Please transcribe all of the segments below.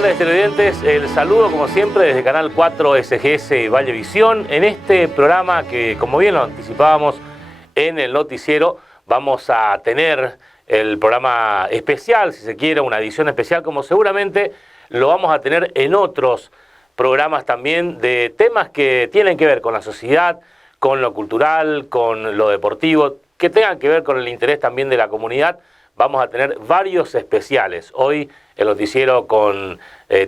amables televidentes, el saludo como siempre desde Canal 4 SGS Vallevisión en este programa que, como bien lo anticipábamos en el noticiero, vamos a tener el programa especial, si se quiere, una edición especial, como seguramente lo vamos a tener en otros programas también de temas que tienen que ver con la sociedad, con lo cultural, con lo deportivo, que tengan que ver con el interés también de la comunidad. Vamos a tener varios especiales. Hoy el noticiero con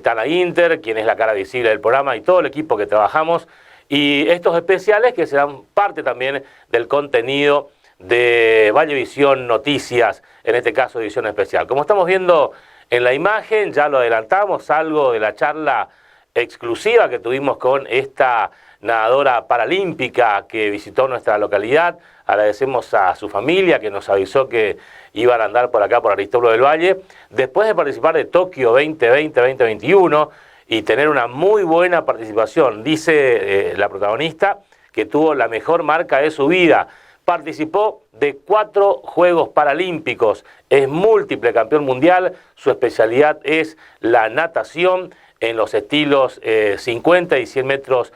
Tana Inter, quien es la cara visible del programa, y todo el equipo que trabajamos. Y estos especiales que serán parte también del contenido de Vallevisión Noticias, en este caso edición especial. Como estamos viendo en la imagen, ya lo adelantamos, algo de la charla exclusiva que tuvimos con esta nadadora paralímpica que visitó nuestra localidad. Agradecemos a su familia que nos avisó que iban a andar por acá, por Aristóbulo del Valle, después de participar de Tokio 2020-2021 y tener una muy buena participación. Dice la protagonista que tuvo la mejor marca de su vida. Participó de 4 Juegos Paralímpicos, es múltiple campeón mundial, su especialidad es la natación en los estilos 50 y 100 metros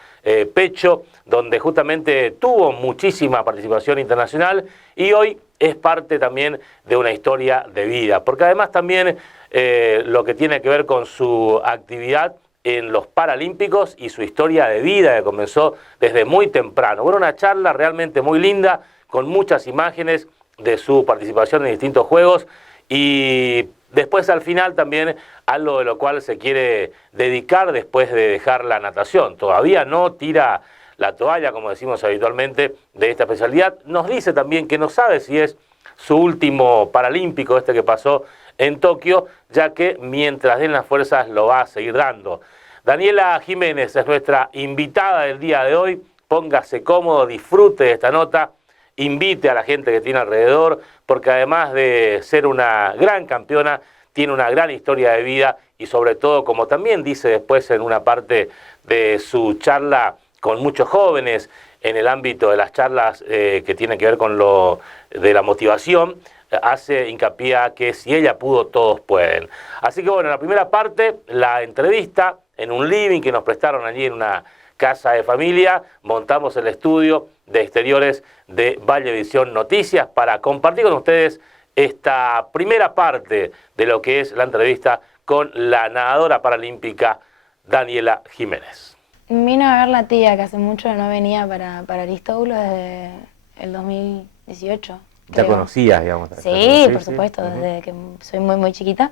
pecho, donde justamente tuvo muchísima participación internacional y hoy es parte también de una historia de vida, porque además también lo que tiene que ver con su actividad en los Paralímpicos y su historia de vida que comenzó desde muy temprano. Bueno, una charla realmente muy linda, con muchas imágenes de su participación en distintos juegos y después al final también algo de lo cual se quiere dedicar después de dejar la natación. Todavía no tira la toalla, como decimos habitualmente, de esta especialidad. Nos dice también que no sabe si es su último paralímpico, este que pasó en Tokio, ya que mientras den las fuerzas lo va a seguir dando. Daniela Jiménez es nuestra invitada del día de hoy. Póngase cómodo, disfrute de esta nota, invite a la gente que tiene alrededor, porque además de ser una gran campeona, tiene una gran historia de vida y sobre todo, como también dice después en una parte de su charla con muchos jóvenes, en el ámbito de las charlas que tienen que ver con lo de la motivación, hace hincapié a que si ella pudo, todos pueden. Así que bueno, en la primera parte, la entrevista en un living que nos prestaron allí en una casa de familia, montamos el estudio de exteriores de Vallevisión Noticias para compartir con ustedes esta primera parte de lo que es la entrevista con la nadadora paralímpica Daniela Jiménez. Vino a ver la tía, que hace mucho no venía para Aristóbulo desde el 2018. ¿Ya conocías, digamos? Sí, por supuesto, desde que soy muy chiquita.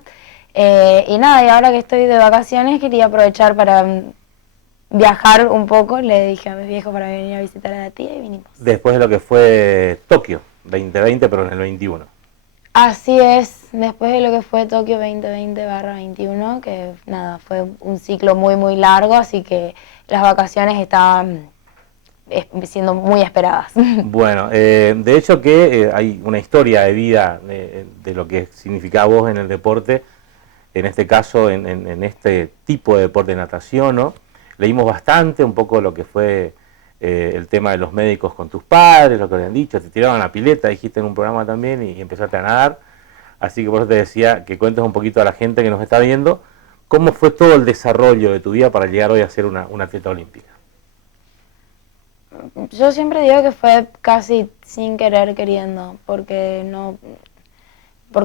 Y nada, y ahora que estoy de vacaciones quería aprovechar para viajar un poco. Le dije a mis viejos para venir a visitar a la tía y vinimos. Después de lo que fue Tokio 2020, pero en el 21. Así es, después de lo que fue Tokio 2020-21, que nada, fue un ciclo muy largo, así que las vacaciones estaban siendo muy esperadas. Bueno, de hecho que hay una historia de vida de lo que significa vos en el deporte, en este caso en este tipo de deporte de natación, ¿no? Leímos bastante un poco lo que fue el tema de los médicos con tus padres, lo que habían dicho, te tiraban a la pileta, dijiste en un programa también y empezaste a nadar, así que por eso te decía que cuentes un poquito a la gente que nos está viendo, cómo fue todo el desarrollo de tu vida para llegar hoy a ser una atleta olímpica. Yo siempre digo que fue casi sin querer queriendo, porque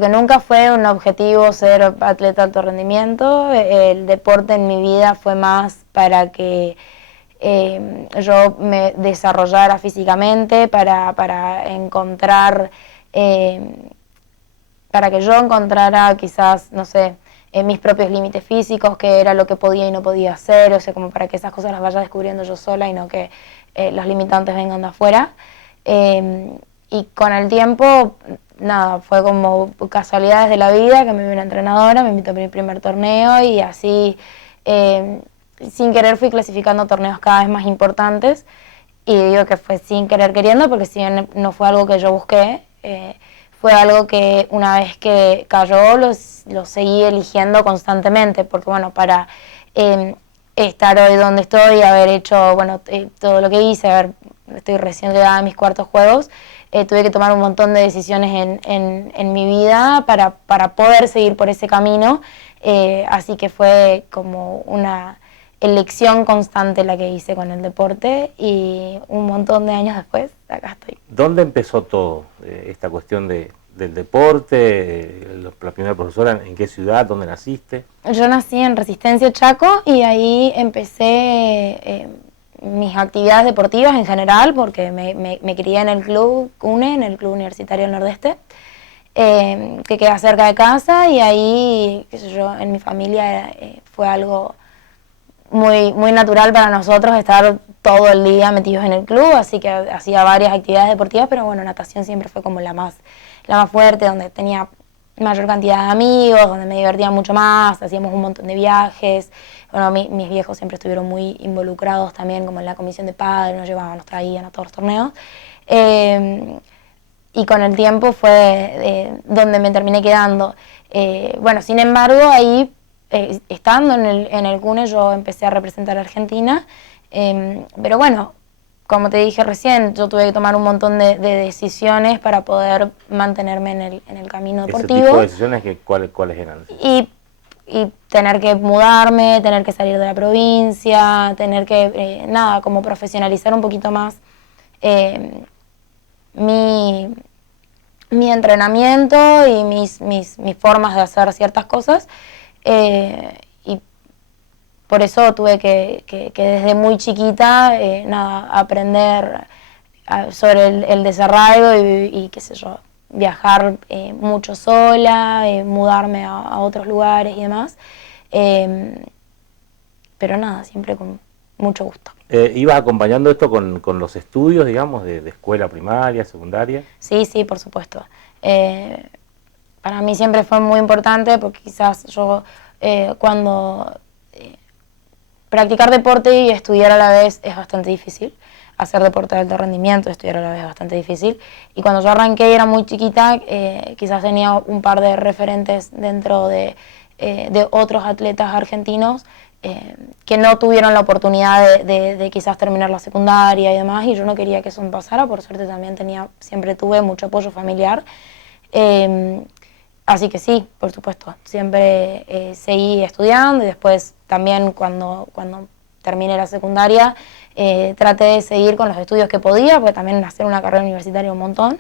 nunca fue un objetivo ser atleta de alto rendimiento. El deporte en mi vida fue más para que yo me desarrollara físicamente, para encontrar, para que yo encontrara quizás, no sé, mis propios límites físicos, qué era lo que podía y no podía hacer, o sea, como para que esas cosas las vaya descubriendo yo sola y no que los limitantes vengan de afuera. Y con el tiempo, nada, fue como casualidades de la vida que me vio una entrenadora, me invitó a mi primer torneo y así, sin querer fui clasificando torneos cada vez más importantes. Y digo que fue sin querer queriendo, porque si bien no fue algo que yo busqué, fue algo que una vez que cayó lo seguí eligiendo constantemente, porque bueno, para estar hoy donde estoy, haber hecho bueno todo lo que hice, estoy recién llegada a mis cuartos juegos, tuve que tomar un montón de decisiones en mi vida para poder seguir por ese camino, así que fue como una elección constante la que hice con el deporte y un montón de años después, acá estoy. ¿Dónde empezó todo esta cuestión del deporte? La primera profesora, ¿en qué ciudad? ¿Dónde naciste? Yo nací en Resistencia, Chaco, y ahí empecé mis actividades deportivas en general, porque me crié en el club CUNE, en el Club Universitario del Nordeste, que queda cerca de casa, y ahí, qué sé yo, en mi familia fue algo muy natural para nosotros estar todo el día metidos en el club, así que hacía varias actividades deportivas, pero bueno, natación siempre fue como la más fuerte, donde tenía mayor cantidad de amigos, donde me divertía mucho más, hacíamos un montón de viajes. Bueno, mis viejos siempre estuvieron muy involucrados también, como en la comisión de padres, nos llevaban, nos traían a todos los torneos. Y con el tiempo fue donde me terminé quedando. Bueno, sin embargo, ahí, estando en el CUNE, yo empecé a representar a Argentina, pero bueno, como te dije recién, yo tuve que tomar un montón de decisiones para poder mantenerme en el camino deportivo. ¿Ese tipo de decisiones cuáles eran? Y tener que mudarme, tener que salir de la provincia, tener que, como profesionalizar un poquito más mi entrenamiento y mis formas de hacer ciertas cosas. Y por eso tuve que desde muy chiquita, aprender sobre el desarraigo y qué sé yo, viajar mucho sola, mudarme a otros lugares y demás. Pero siempre con mucho gusto. ¿Ibas acompañando esto con los estudios, digamos, de escuela primaria, secundaria? Sí, por supuesto. Para mí siempre fue muy importante porque quizás yo cuando practicar deporte y estudiar a la vez es bastante difícil. Hacer deporte de alto rendimiento, estudiar a la vez es bastante difícil. Y cuando yo arranqué y era muy chiquita, quizás tenía un par de referentes dentro de otros atletas argentinos que no tuvieron la oportunidad de quizás terminar la secundaria y demás, y yo no quería que eso me pasara. Por suerte también siempre tuve mucho apoyo familiar. Así que sí, por supuesto, siempre seguí estudiando y después también cuando terminé la secundaria traté de seguir con los estudios que podía, porque también hacer una carrera universitaria un montón,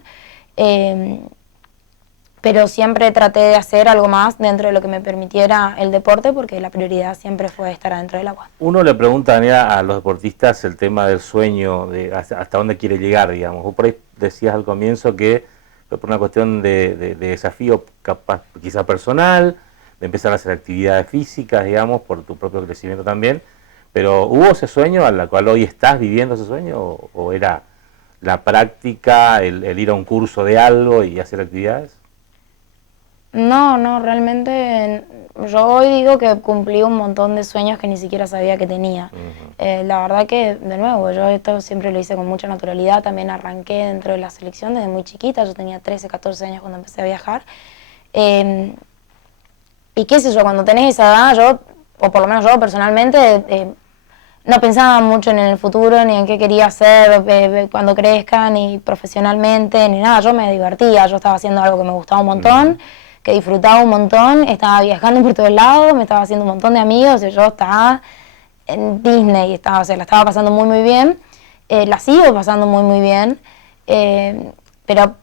pero siempre traté de hacer algo más dentro de lo que me permitiera el deporte, porque la prioridad siempre fue estar adentro del agua. Uno le pregunta, Daniela, a los deportistas el tema del sueño, de hasta dónde quiere llegar, digamos. Vos por ahí decías al comienzo que fue por una cuestión de desafío capaz, quizá personal, de empezar a hacer actividades físicas, digamos, por tu propio crecimiento también. Pero ¿hubo ese sueño al cual hoy estás viviendo ese sueño? ¿O era la práctica, el ir a un curso de algo y hacer actividades? No, realmente yo hoy digo que cumplí un montón de sueños que ni siquiera sabía que tenía. La verdad que, de nuevo, yo esto siempre lo hice con mucha naturalidad. También arranqué dentro de la selección desde muy chiquita. Yo tenía 13, 14 años cuando empecé a viajar. Y qué sé yo, cuando tenés esa edad, o por lo menos yo personalmente, no pensaba mucho en el futuro, ni en qué quería hacer cuando crezca, ni profesionalmente, ni nada. Yo me divertía, yo estaba haciendo algo que me gustaba un montón, que disfrutaba un montón, estaba viajando por todos lados, me estaba haciendo un montón de amigos, y yo estaba en Disney, la estaba pasando muy bien, la sigo pasando muy bien, pero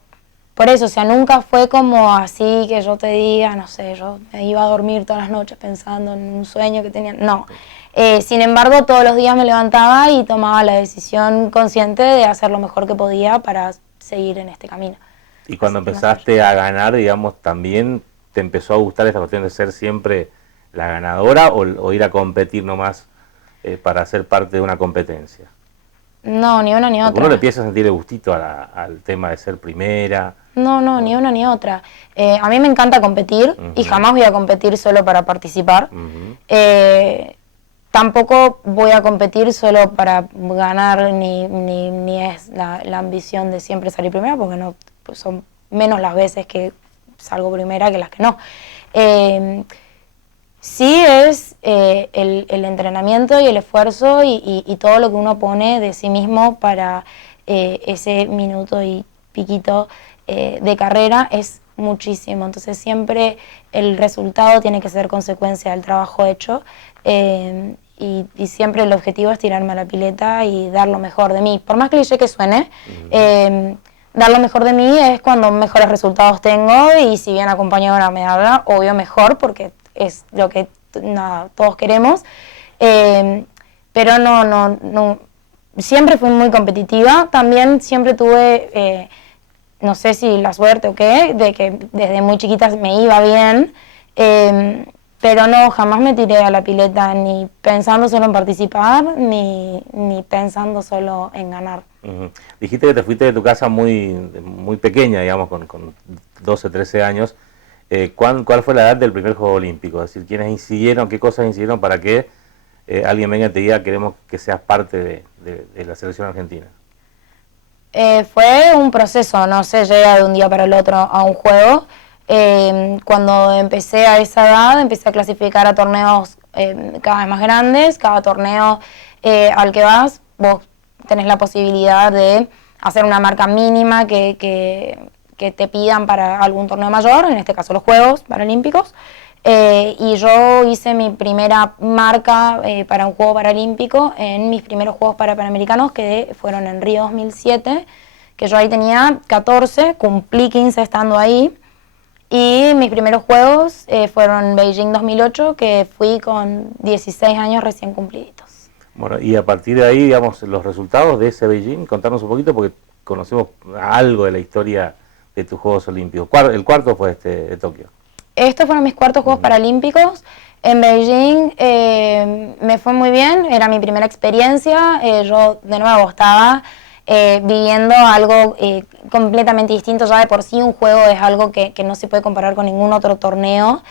por eso, nunca fue como así que yo te diga, no sé, yo me iba a dormir todas las noches pensando en un sueño que tenía, no. Sin embargo, todos los días me levantaba y tomaba la decisión consciente de hacer lo mejor que podía para seguir en este camino. Y cuando empezaste a ganar, digamos, ¿también te empezó a gustar esta cuestión de ser siempre la ganadora o ir a competir nomás para ser parte de una competencia? No, ni una ni otra. Porque uno le empieza a sentir el gustito al tema de ser primera. No, ni una ni otra. A mí me encanta competir y jamás voy a competir solo para participar. Tampoco voy a competir solo para ganar, ni es la ambición de siempre salir primera, porque no, pues son menos las veces que salgo primera que las que no. Sí es el entrenamiento y el esfuerzo y todo lo que uno pone de sí mismo para ese minuto y piquito de carrera es muchísimo. Entonces siempre el resultado tiene que ser consecuencia del trabajo hecho. Y siempre el objetivo es tirarme a la pileta y dar lo mejor de mí. Por más cliché que suene, dar lo mejor de mí es cuando mejores resultados tengo, y si bien acompañado de una medalla, obvio mejor, porque es lo que todos queremos. Pero no, siempre fui muy competitiva. También siempre tuve, no sé si la suerte o qué, de que desde muy chiquita me iba bien. Pero no, jamás me tiré a la pileta ni pensando solo en participar, ni pensando solo en ganar. Dijiste que te fuiste de tu casa muy pequeña, digamos, con 12, 13 años. ¿Cuál fue la edad del primer Juego Olímpico? Es decir, ¿quiénes incidieron, qué cosas incidieron para que alguien venga y te diga queremos que seas parte de la selección argentina? Fue un proceso, no se llega de un día para el otro a un juego. Cuando empecé a esa edad, empecé a clasificar a torneos cada vez más grandes. Cada torneo al que vas, vos tenés la posibilidad de hacer una marca mínima que te pidan para algún torneo mayor, en este caso los Juegos Paralímpicos. Y yo hice mi primera marca para un Juego Paralímpico en mis primeros Juegos Panamericanos, que fueron en Río 2007, que yo ahí tenía 14, cumplí 15 estando ahí. Y mis primeros juegos fueron en Beijing 2008, que fui con 16 años recién cumpliditos. Bueno, y a partir de ahí, digamos, los resultados de ese Beijing, contarnos un poquito, porque conocemos algo de la historia de tus Juegos Olímpicos. El cuarto fue de Tokio. Estos fueron mis cuartos Juegos Paralímpicos. En Beijing me fue muy bien, era mi primera experiencia. Yo de nuevo estaba viviendo algo completamente distinto. Ya de por sí un juego es algo que no se puede comparar con ningún otro torneo.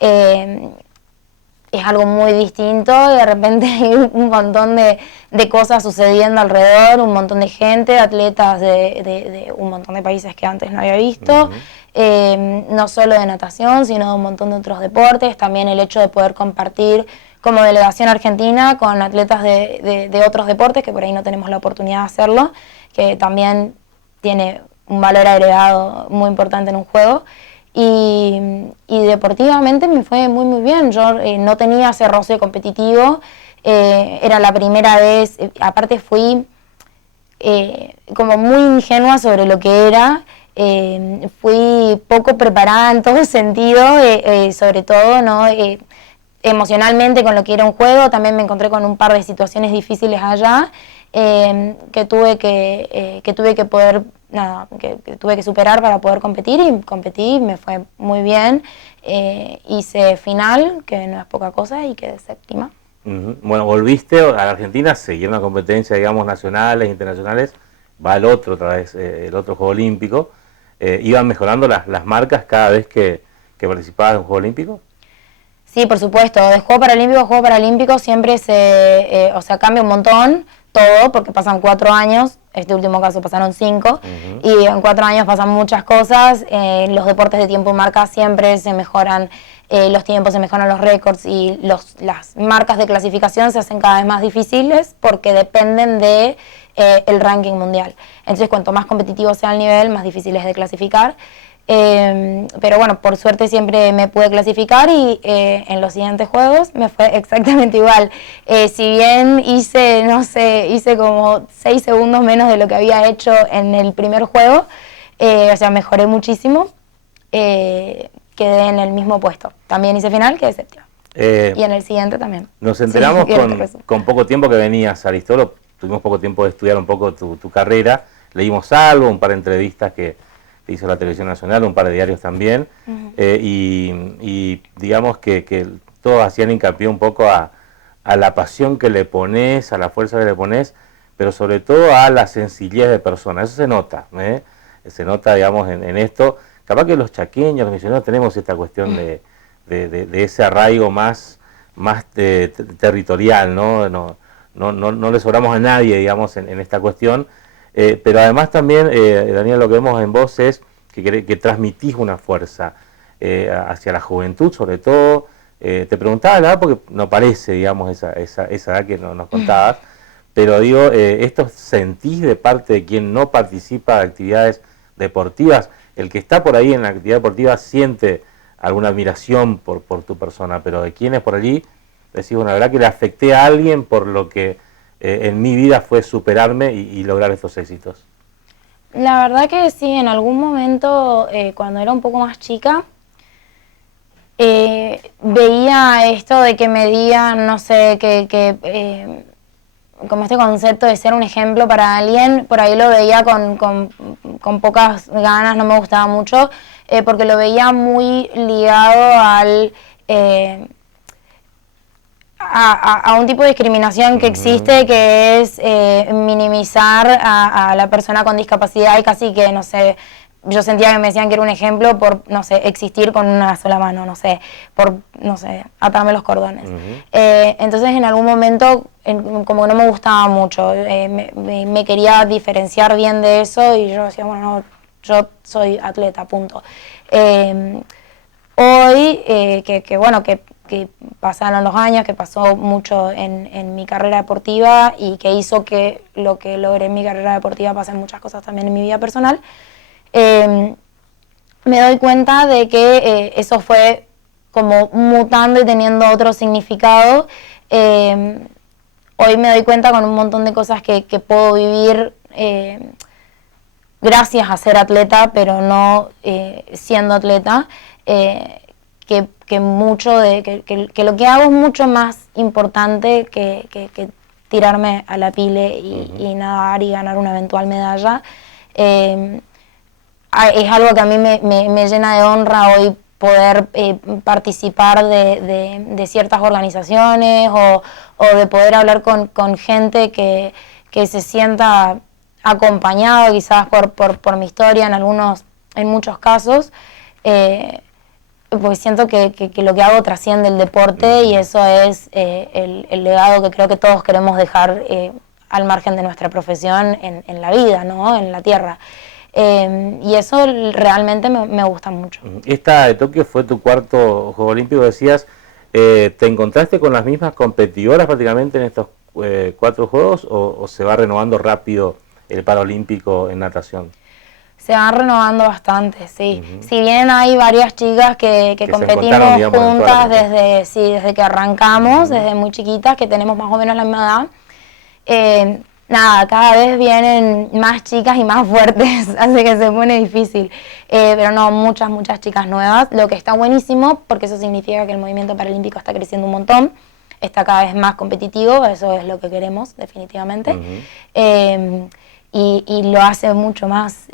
Es algo muy distinto, de repente hay un montón de cosas sucediendo alrededor, un montón de gente, atletas de un montón de países que antes no había visto, no solo de natación, sino de un montón de otros deportes. También el hecho de poder compartir como delegación argentina con atletas de otros deportes, que por ahí no tenemos la oportunidad de hacerlo, que también tiene un valor agregado muy importante en un juego. Y deportivamente me fue muy bien. Yo no tenía ese roce competitivo, era la primera vez, aparte fui como muy ingenua sobre lo que era, fui poco preparada en todo sentido, sobre todo, ¿no? Emocionalmente con lo que era un juego. También me encontré con un par de situaciones difíciles allá, que tuve que poder, que tuve que superar para poder competir, y competí, me fue muy bien. Hice final, que no es poca cosa, y quedé séptima. Bueno, volviste a la Argentina, seguir una competencia, digamos, nacionales, internacionales, va el otro otra vez, el otro Juego Olímpico. ¿Iban mejorando las marcas cada vez que participabas en un Juego Olímpico? Sí, por supuesto, de Juego Paralímpico a Juego Paralímpico siempre cambia un montón todo, porque pasan 4 años, este último caso pasaron 5, y en 4 años pasan muchas cosas. Los deportes de tiempo y marca siempre se mejoran, los tiempos se mejoran, los récords, y las marcas de clasificación se hacen cada vez más difíciles porque dependen de el ranking mundial. Entonces, cuanto más competitivo sea el nivel, más difícil es de clasificar. Pero bueno, por suerte siempre me pude clasificar, y en los siguientes juegos me fue exactamente igual. Si bien hice como 6 segundos menos de lo que había hecho en el primer juego, o sea, mejoré muchísimo, quedé en el mismo puesto. También hice final, quedé séptima. Y en el siguiente también. Nos enteramos con poco tiempo que venías a Aristolo, tuvimos poco tiempo de estudiar un poco tu carrera, leímos algo, un par de entrevistas que hizo la Televisión Nacional, un par de diarios también, y digamos que todos hacían hincapié un poco a la pasión que le pones, a la fuerza que le pones, pero sobre todo a la sencillez de persona. Eso se nota, se nota, digamos, en esto. Capaz que los chaqueños, los misioneros, tenemos esta cuestión de ese arraigo más territorial, no le sobramos a nadie, digamos, en esta cuestión. Pero además también, Daniel, lo que vemos en vos es que transmitís una fuerza hacia la juventud, sobre todo. Te preguntaba la edad porque no parece, digamos, esa edad que nos contabas, pero digo, ¿esto sentís de parte de quien no participa de actividades deportivas el que está por ahí en la actividad deportiva siente alguna admiración por tu persona, pero de quienes por allí decís, bueno, la verdad que le afecté a alguien por lo que en mi vida fue superarme y lograr estos éxitos. La verdad que sí, en algún momento, cuando era un poco más chica, veía esto de que me digan, no sé, como este concepto de ser un ejemplo para alguien, por ahí lo veía con pocas ganas, no me gustaba mucho, porque lo veía muy ligado a un tipo de discriminación que existe, que es minimizar a la persona con discapacidad y casi que, no sé, yo sentía que me decían que era un ejemplo por, no sé, existir con una sola mano, no sé, por, no sé, atarme los cordones. Entonces en algún momento como que no me gustaba mucho, me quería diferenciar bien de eso y yo decía, bueno, no, yo soy atleta, punto. Hoy, que pasaron los años, que pasó mucho en mi carrera deportiva y que hizo que lo que logré en mi carrera deportiva pasen muchas cosas también en mi vida personal, me doy cuenta de que eso fue como mutando y teniendo otro significado. Hoy me doy cuenta con un montón de cosas que puedo vivir gracias a ser atleta, pero no siendo atleta, que mucho que lo que hago es mucho más importante que tirarme a la pile y nadar y ganar una eventual medalla. Es algo que a mí me llena de honra hoy poder participar de ciertas organizaciones o de poder hablar con gente que se sienta acompañado quizás por mi historia en muchos casos, porque siento que lo que hago trasciende el deporte y eso es el legado que creo que todos queremos dejar al margen de nuestra profesión en la vida, ¿no? En la tierra. Y eso realmente me gusta mucho. Esta de Tokio fue tu cuarto Juego Olímpico, decías, ¿te encontraste con las mismas competidoras prácticamente en estos 4 Juegos o se va renovando rápido el Paralímpico en natación? Se van renovando bastante, sí. Si bien hay varias chicas que competimos digamos, juntas desde que arrancamos, desde muy chiquitas, que tenemos más o menos la misma edad, nada, cada vez vienen más chicas y más fuertes, así que se pone difícil. Pero no, muchas chicas nuevas, lo que está buenísimo, porque eso significa que el movimiento paralímpico está creciendo un montón, está cada vez más competitivo, eso es lo que queremos, definitivamente. Y lo hace mucho más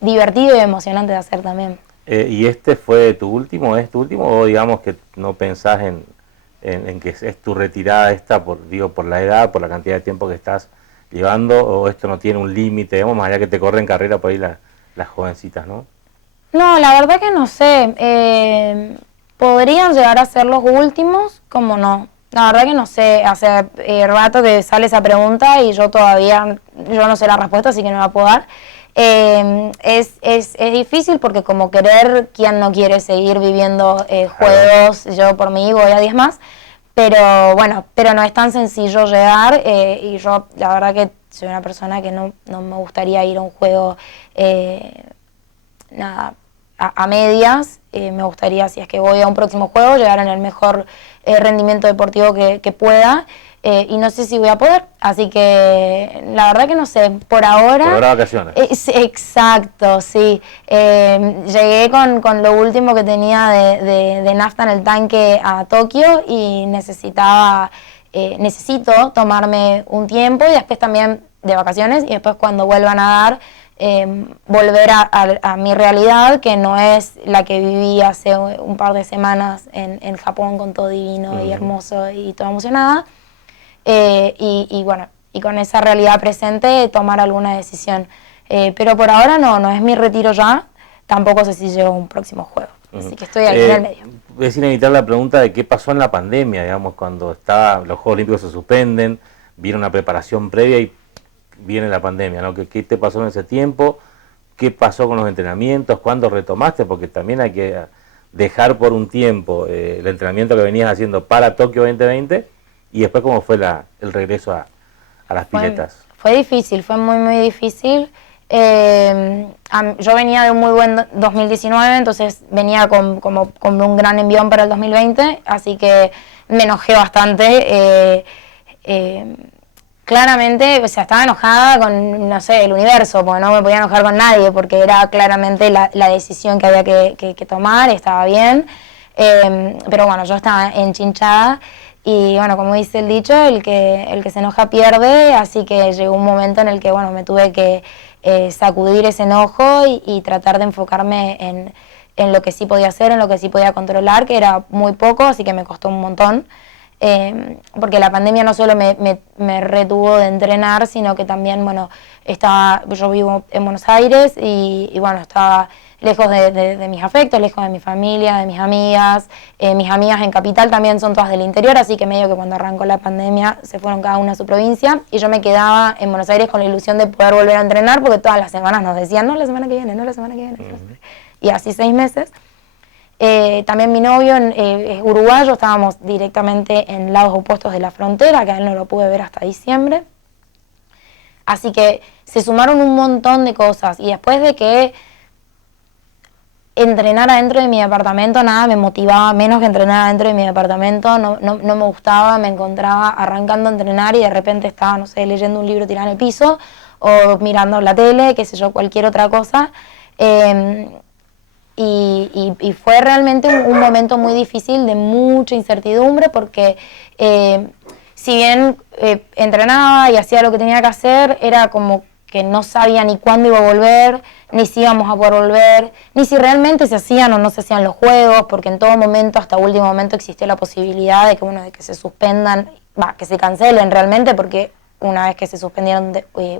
divertido y emocionante de hacer también. ¿Y este fue tu último, es tu último, o digamos que no pensás en que es tu retirada esta, por la edad, por la cantidad de tiempo que estás llevando, o esto no tiene un límite, digamos, más allá que te corren carrera por ahí las jovencitas, ¿no? No, la verdad que no sé. Podrían llegar a ser los últimos, como no. La verdad que no sé, hace rato que sale esa pregunta y yo no sé la respuesta, así que no la puedo dar. Es difícil porque como querer, ¿quién no quiere seguir viviendo juegos? Yo por mí voy a 10 más, pero bueno, pero no es tan sencillo llegar y yo la verdad que soy una persona que no me gustaría ir a un juego a medias. Me gustaría, si es que voy a un próximo juego, llegar en el mejor rendimiento deportivo que pueda. Y no sé si voy a poder, así que la verdad que no sé, por ahora... Por ahora vacaciones. Exacto, sí. Llegué con lo último que tenía de nafta en el tanque a Tokio y necesito tomarme un tiempo y después también de vacaciones y después cuando vuelva a nadar, volver a mi realidad, que no es la que viví hace un par de semanas en Japón con todo divino y hermoso y toda emocionada. Y bueno, y con esa realidad presente tomar alguna decisión. Pero por ahora no es mi retiro ya, tampoco sé si llego a un próximo juego. Así que estoy ahí en el medio. Es inevitable la pregunta de qué pasó en la pandemia, digamos, cuando los Juegos Olímpicos se suspenden, viene una preparación previa y viene la pandemia, ¿no? ¿Qué te pasó en ese tiempo? ¿Qué pasó con los entrenamientos? ¿Cuándo retomaste? Porque también hay que dejar por un tiempo el entrenamiento que venías haciendo para Tokio 2020 y después cómo fue el regreso a las piletas. Fue difícil, fue muy difícil. Yo venía de un muy buen 2019, entonces venía con un gran envión para el 2020, así que me enojé bastante. Claramente, o sea, estaba enojada con, no sé, el universo, porque no me podía enojar con nadie, porque era claramente la decisión que había que tomar, estaba bien. Pero bueno, yo estaba enchinchada y bueno, como dice el dicho, el que se enoja pierde, así que llegó un momento en el que bueno, me tuve que sacudir ese enojo y tratar de enfocarme en lo que sí podía hacer, en lo que sí podía controlar, que era muy poco, así que me costó un montón. Porque la pandemia no solo me retuvo de entrenar, sino que también, bueno, yo vivo en Buenos Aires y bueno, estaba lejos de mis afectos, lejos de mi familia, de mis amigas en Capital también son todas del interior, así que medio que cuando arrancó la pandemia se fueron cada una a su provincia y yo me quedaba en Buenos Aires con la ilusión de poder volver a entrenar porque todas las semanas nos decían, no, la semana que viene, no, la semana que viene. Y así 6 meses. También mi novio es uruguayo, estábamos directamente en lados opuestos de la frontera, que a él no lo pude ver hasta diciembre. Así que se sumaron un montón de cosas y después de que entrenar adentro de mi departamento, nada me motivaba menos que entrenar adentro de mi departamento, no me gustaba, me encontraba arrancando a entrenar y de repente estaba, no sé, leyendo un libro tirado en el piso o mirando la tele, qué sé yo, cualquier otra cosa. Y fue realmente un momento muy difícil de mucha incertidumbre porque si bien entrenaba y hacía lo que tenía que hacer, era como que no sabía ni cuándo iba a volver, ni si íbamos a poder volver, ni si realmente se hacían o no se hacían los juegos, porque en todo momento, hasta último momento, existió la posibilidad de que, bueno, de que se suspendan, que se cancelen realmente, porque una vez que se suspendieron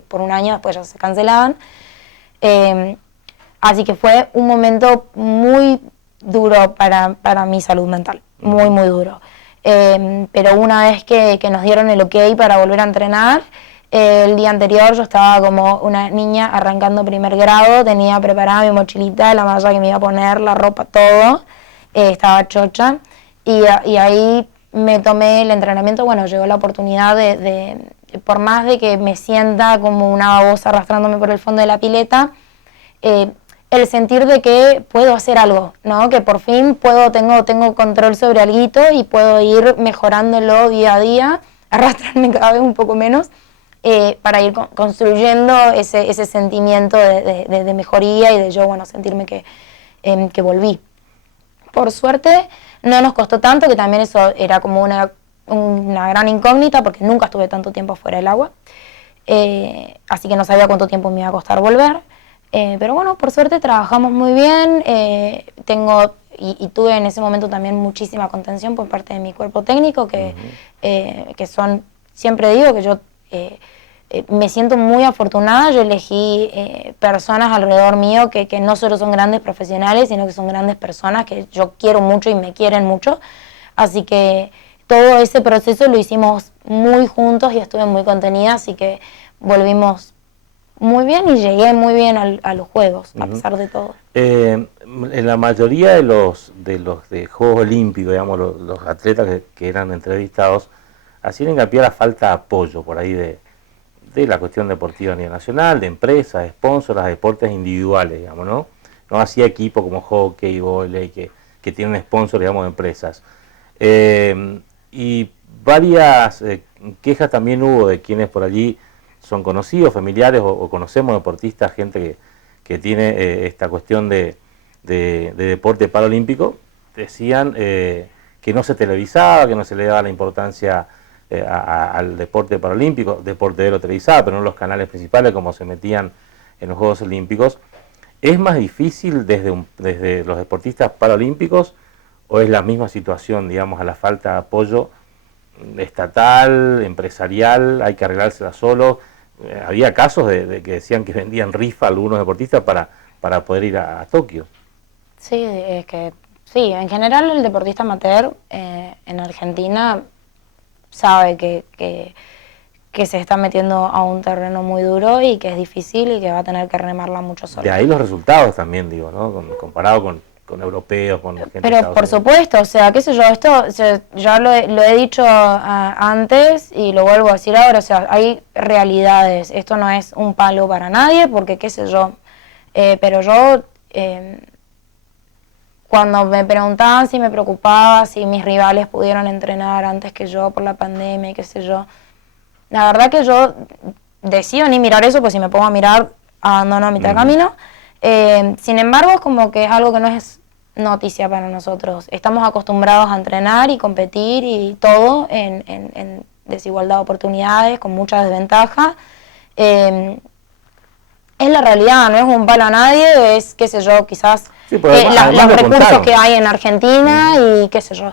por un año, después ya se cancelaban. Así que fue un momento muy duro para mi salud mental, muy, muy duro. Pero una vez que nos dieron el ok para volver a entrenar, el día anterior yo estaba como una niña arrancando primer grado, tenía preparada mi mochilita, la malla que me iba a poner, la ropa, todo, estaba chocha. Y ahí me tomé el entrenamiento, bueno, llegó la oportunidad por más de que me sienta como una babosa arrastrándome por el fondo de la pileta, el sentir de que puedo hacer algo, ¿no? Que por fin tengo control sobre alguito y puedo ir mejorándolo día a día, arrastrarme cada vez un poco menos, para ir construyendo ese sentimiento de mejoría y de yo, bueno, sentirme que volví. Por suerte no nos costó tanto, que también eso era como una gran incógnita porque nunca estuve tanto tiempo fuera del agua, así que no sabía cuánto tiempo me iba a costar volver. Pero bueno, por suerte trabajamos muy bien, tuve en ese momento también muchísima contención por parte de mi cuerpo técnico, que son, siempre digo que yo me siento muy afortunada, yo elegí personas alrededor mío que no solo son grandes profesionales, sino que son grandes personas que yo quiero mucho y me quieren mucho, así que todo ese proceso lo hicimos muy juntos y estuve muy contenida, así que volvimos muy bien y llegué muy bien a los Juegos, a pesar de todo. En la mayoría de los de Juegos Olímpicos, digamos, los atletas que eran entrevistados, hacían hincapié a la falta de apoyo por ahí de la cuestión deportiva a nivel nacional, de empresas, de sponsors, de deportes individuales, digamos, ¿no? No hacía equipo como hockey y vóley que tienen sponsors, digamos, de empresas. Y varias quejas también hubo de quienes por allí son conocidos, familiares o conocemos deportistas, gente que tiene esta cuestión de deporte paralímpico, decían que no se televisaba, que no se le daba la importancia al deporte paralímpico, deporte de lo televisado, pero no los canales principales como se metían en los Juegos Olímpicos. ¿Es más difícil desde los deportistas paralímpicos o es la misma situación, digamos, a la falta de apoyo estatal, empresarial, hay que arreglársela solo? Había casos de que decían que vendían rifa a algunos deportistas para poder ir a Tokio. Sí, es que sí, en general el deportista amateur en Argentina sabe que se está metiendo a un terreno muy duro y que es difícil y que va a tener que remarla mucho solo. De ahí los resultados también, digo, ¿no? Comparado con europeos, con gente de Pero Estados por Unidos. supuesto, o sea, qué sé yo, esto ya lo he dicho antes y lo vuelvo a decir ahora, o sea, hay realidades, esto no es un palo para nadie, porque qué sé yo, pero yo, cuando me preguntaban si me preocupaba, si mis rivales pudieron entrenar antes que yo por la pandemia y qué sé yo, la verdad que yo decido ni mirar eso, pues si me pongo a mirar, abandono a mitad de camino. Sin embargo, es como que es algo que no es noticia para nosotros. Estamos acostumbrados a entrenar y competir y todo en desigualdad de oportunidades, con mucha desventaja. Es la realidad, no es un palo a nadie, es, qué sé yo, quizás Sí, además los lo recursos contaron. que hay en Argentina y qué sé yo.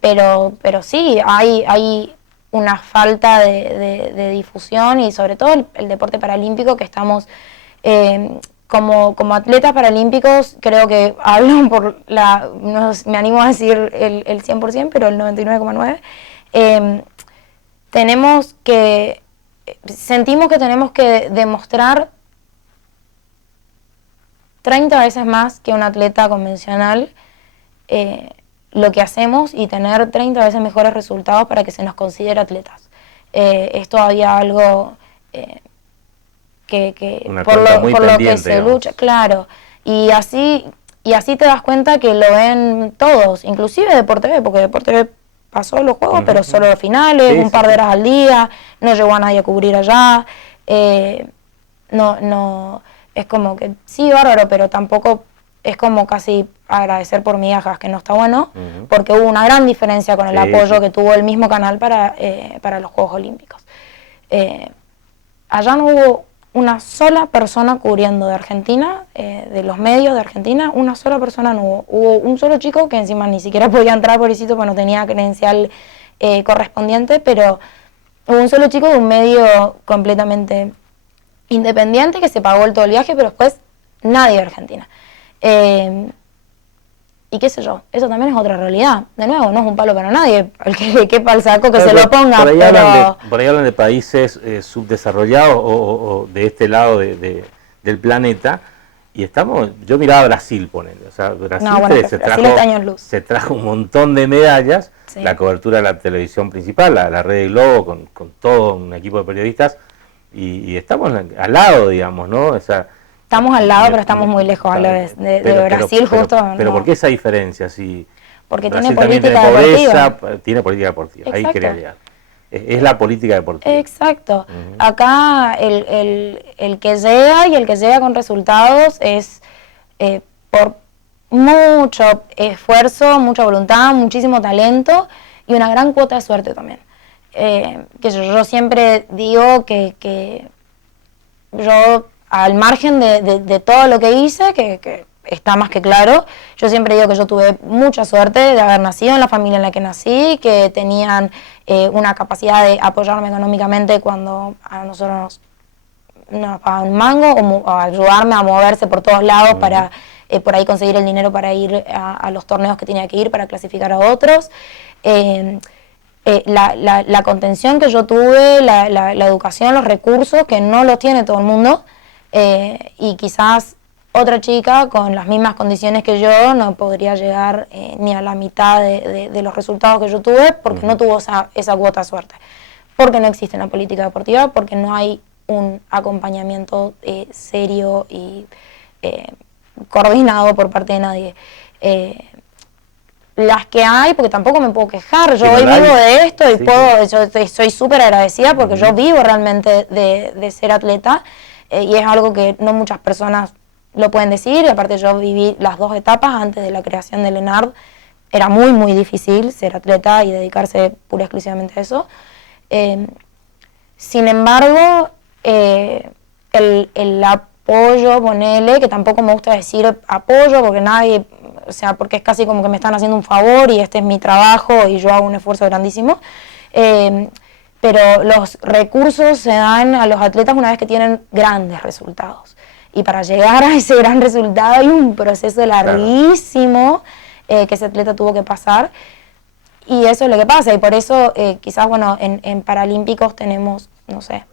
Pero sí, hay una falta de difusión y sobre todo el deporte paralímpico que estamos, como atletas paralímpicos, creo que hablo por no me animo a decir el 100%, pero el 99,9%, sentimos que tenemos que demostrar 30 veces más que un atleta convencional lo que hacemos y tener 30 veces mejores resultados para que se nos considere atletas. Es todavía algo por lo que se lucha, claro. Y así te das cuenta que lo ven todos, inclusive Deporte B, porque Deporte B pasó los juegos, pero solo los finales, un par de horas al día, no llegó a nadie a cubrir allá. No, es como que sí, bárbaro, pero tampoco es como casi agradecer por migajas, que no está bueno, porque hubo una gran diferencia con el apoyo que tuvo el mismo canal para los Juegos Olímpicos. Allá no hubo una sola persona cubriendo de Argentina, de los medios de Argentina, una sola persona no hubo. Hubo un solo chico que encima ni siquiera podía entrar, pobrecito, porque no tenía credencial correspondiente, pero hubo un solo chico de un medio completamente independiente que se pagó todo el viaje, pero después nadie de Argentina. Y qué sé yo, eso también es otra realidad. De nuevo, no es un palo para nadie, al que le quepa el saco que se lo ponga. Por ahí hablan de países subdesarrollados o de este lado del planeta, y yo miraba Brasil, ponele. O sea, Brasil se trajo un montón de medallas, la cobertura de la televisión principal, la Red de Globo, con todo un equipo de periodistas, y estamos al lado, digamos, ¿no? O sea, estamos al lado, pero estamos muy lejos a la vez de Brasil, justo. Pero ¿por qué esa diferencia? Porque Brasil tiene política deportiva. Tiene política deportiva, exacto. Ahí quería llegar. Es la política deportiva. Exacto. Acá el que llega y el que llega con resultados es por mucho esfuerzo, mucha voluntad, muchísimo talento y una gran cuota de suerte también. Que yo siempre digo que yo, al margen de todo lo que hice, que está más que claro, yo siempre digo que yo tuve mucha suerte de haber nacido en la familia en la que nací, que tenían una capacidad de apoyarme económicamente cuando a nosotros nos pagaban un mango, o ayudarme a moverse por todos lados para por ahí conseguir el dinero para ir a los torneos que tenía que ir para clasificar a otros. La contención que yo tuve, la educación, los recursos, que no los tiene todo el mundo, y quizás otra chica con las mismas condiciones que yo no podría llegar ni a la mitad de los resultados que yo tuve, porque no tuvo esa cuota de suerte, porque no existe una política deportiva, porque no hay un acompañamiento serio y coordinado por parte de nadie. Las que hay, porque tampoco me puedo quejar, yo hoy vivo de esto y yo soy súper agradecida porque yo vivo realmente de ser atleta, y es algo que no muchas personas lo pueden decir, y aparte yo viví las dos etapas antes de la creación del ENARD. Era muy muy difícil ser atleta y dedicarse pura y exclusivamente a eso. Sin embargo, el apoyo, ponele, que tampoco me gusta decir apoyo porque nadie, o sea, porque es casi como que me están haciendo un favor y este es mi trabajo y yo hago un esfuerzo grandísimo, pero los recursos se dan a los atletas una vez que tienen grandes resultados. Y para llegar a ese gran resultado hay un proceso larguísimo que ese atleta tuvo que pasar, y eso es lo que pasa, y por eso quizás, bueno, en Paralímpicos tenemos, no sé,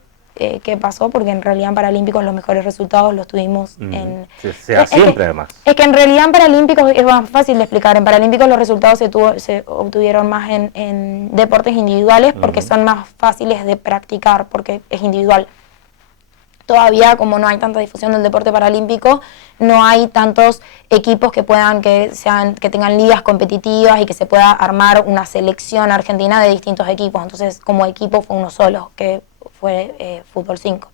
qué pasó, porque en realidad en Paralímpicos los mejores resultados los tuvimos en... Sea siempre, además. Es que en realidad en Paralímpicos es más fácil de explicar. En Paralímpicos los resultados se obtuvieron más en deportes individuales porque son más fáciles de practicar, porque es individual. Todavía, como no hay tanta difusión del deporte paralímpico, no hay tantos equipos que tengan ligas competitivas y que se pueda armar una selección argentina de distintos equipos. Entonces, como equipo fue uno solo, que fue Fútbol 5.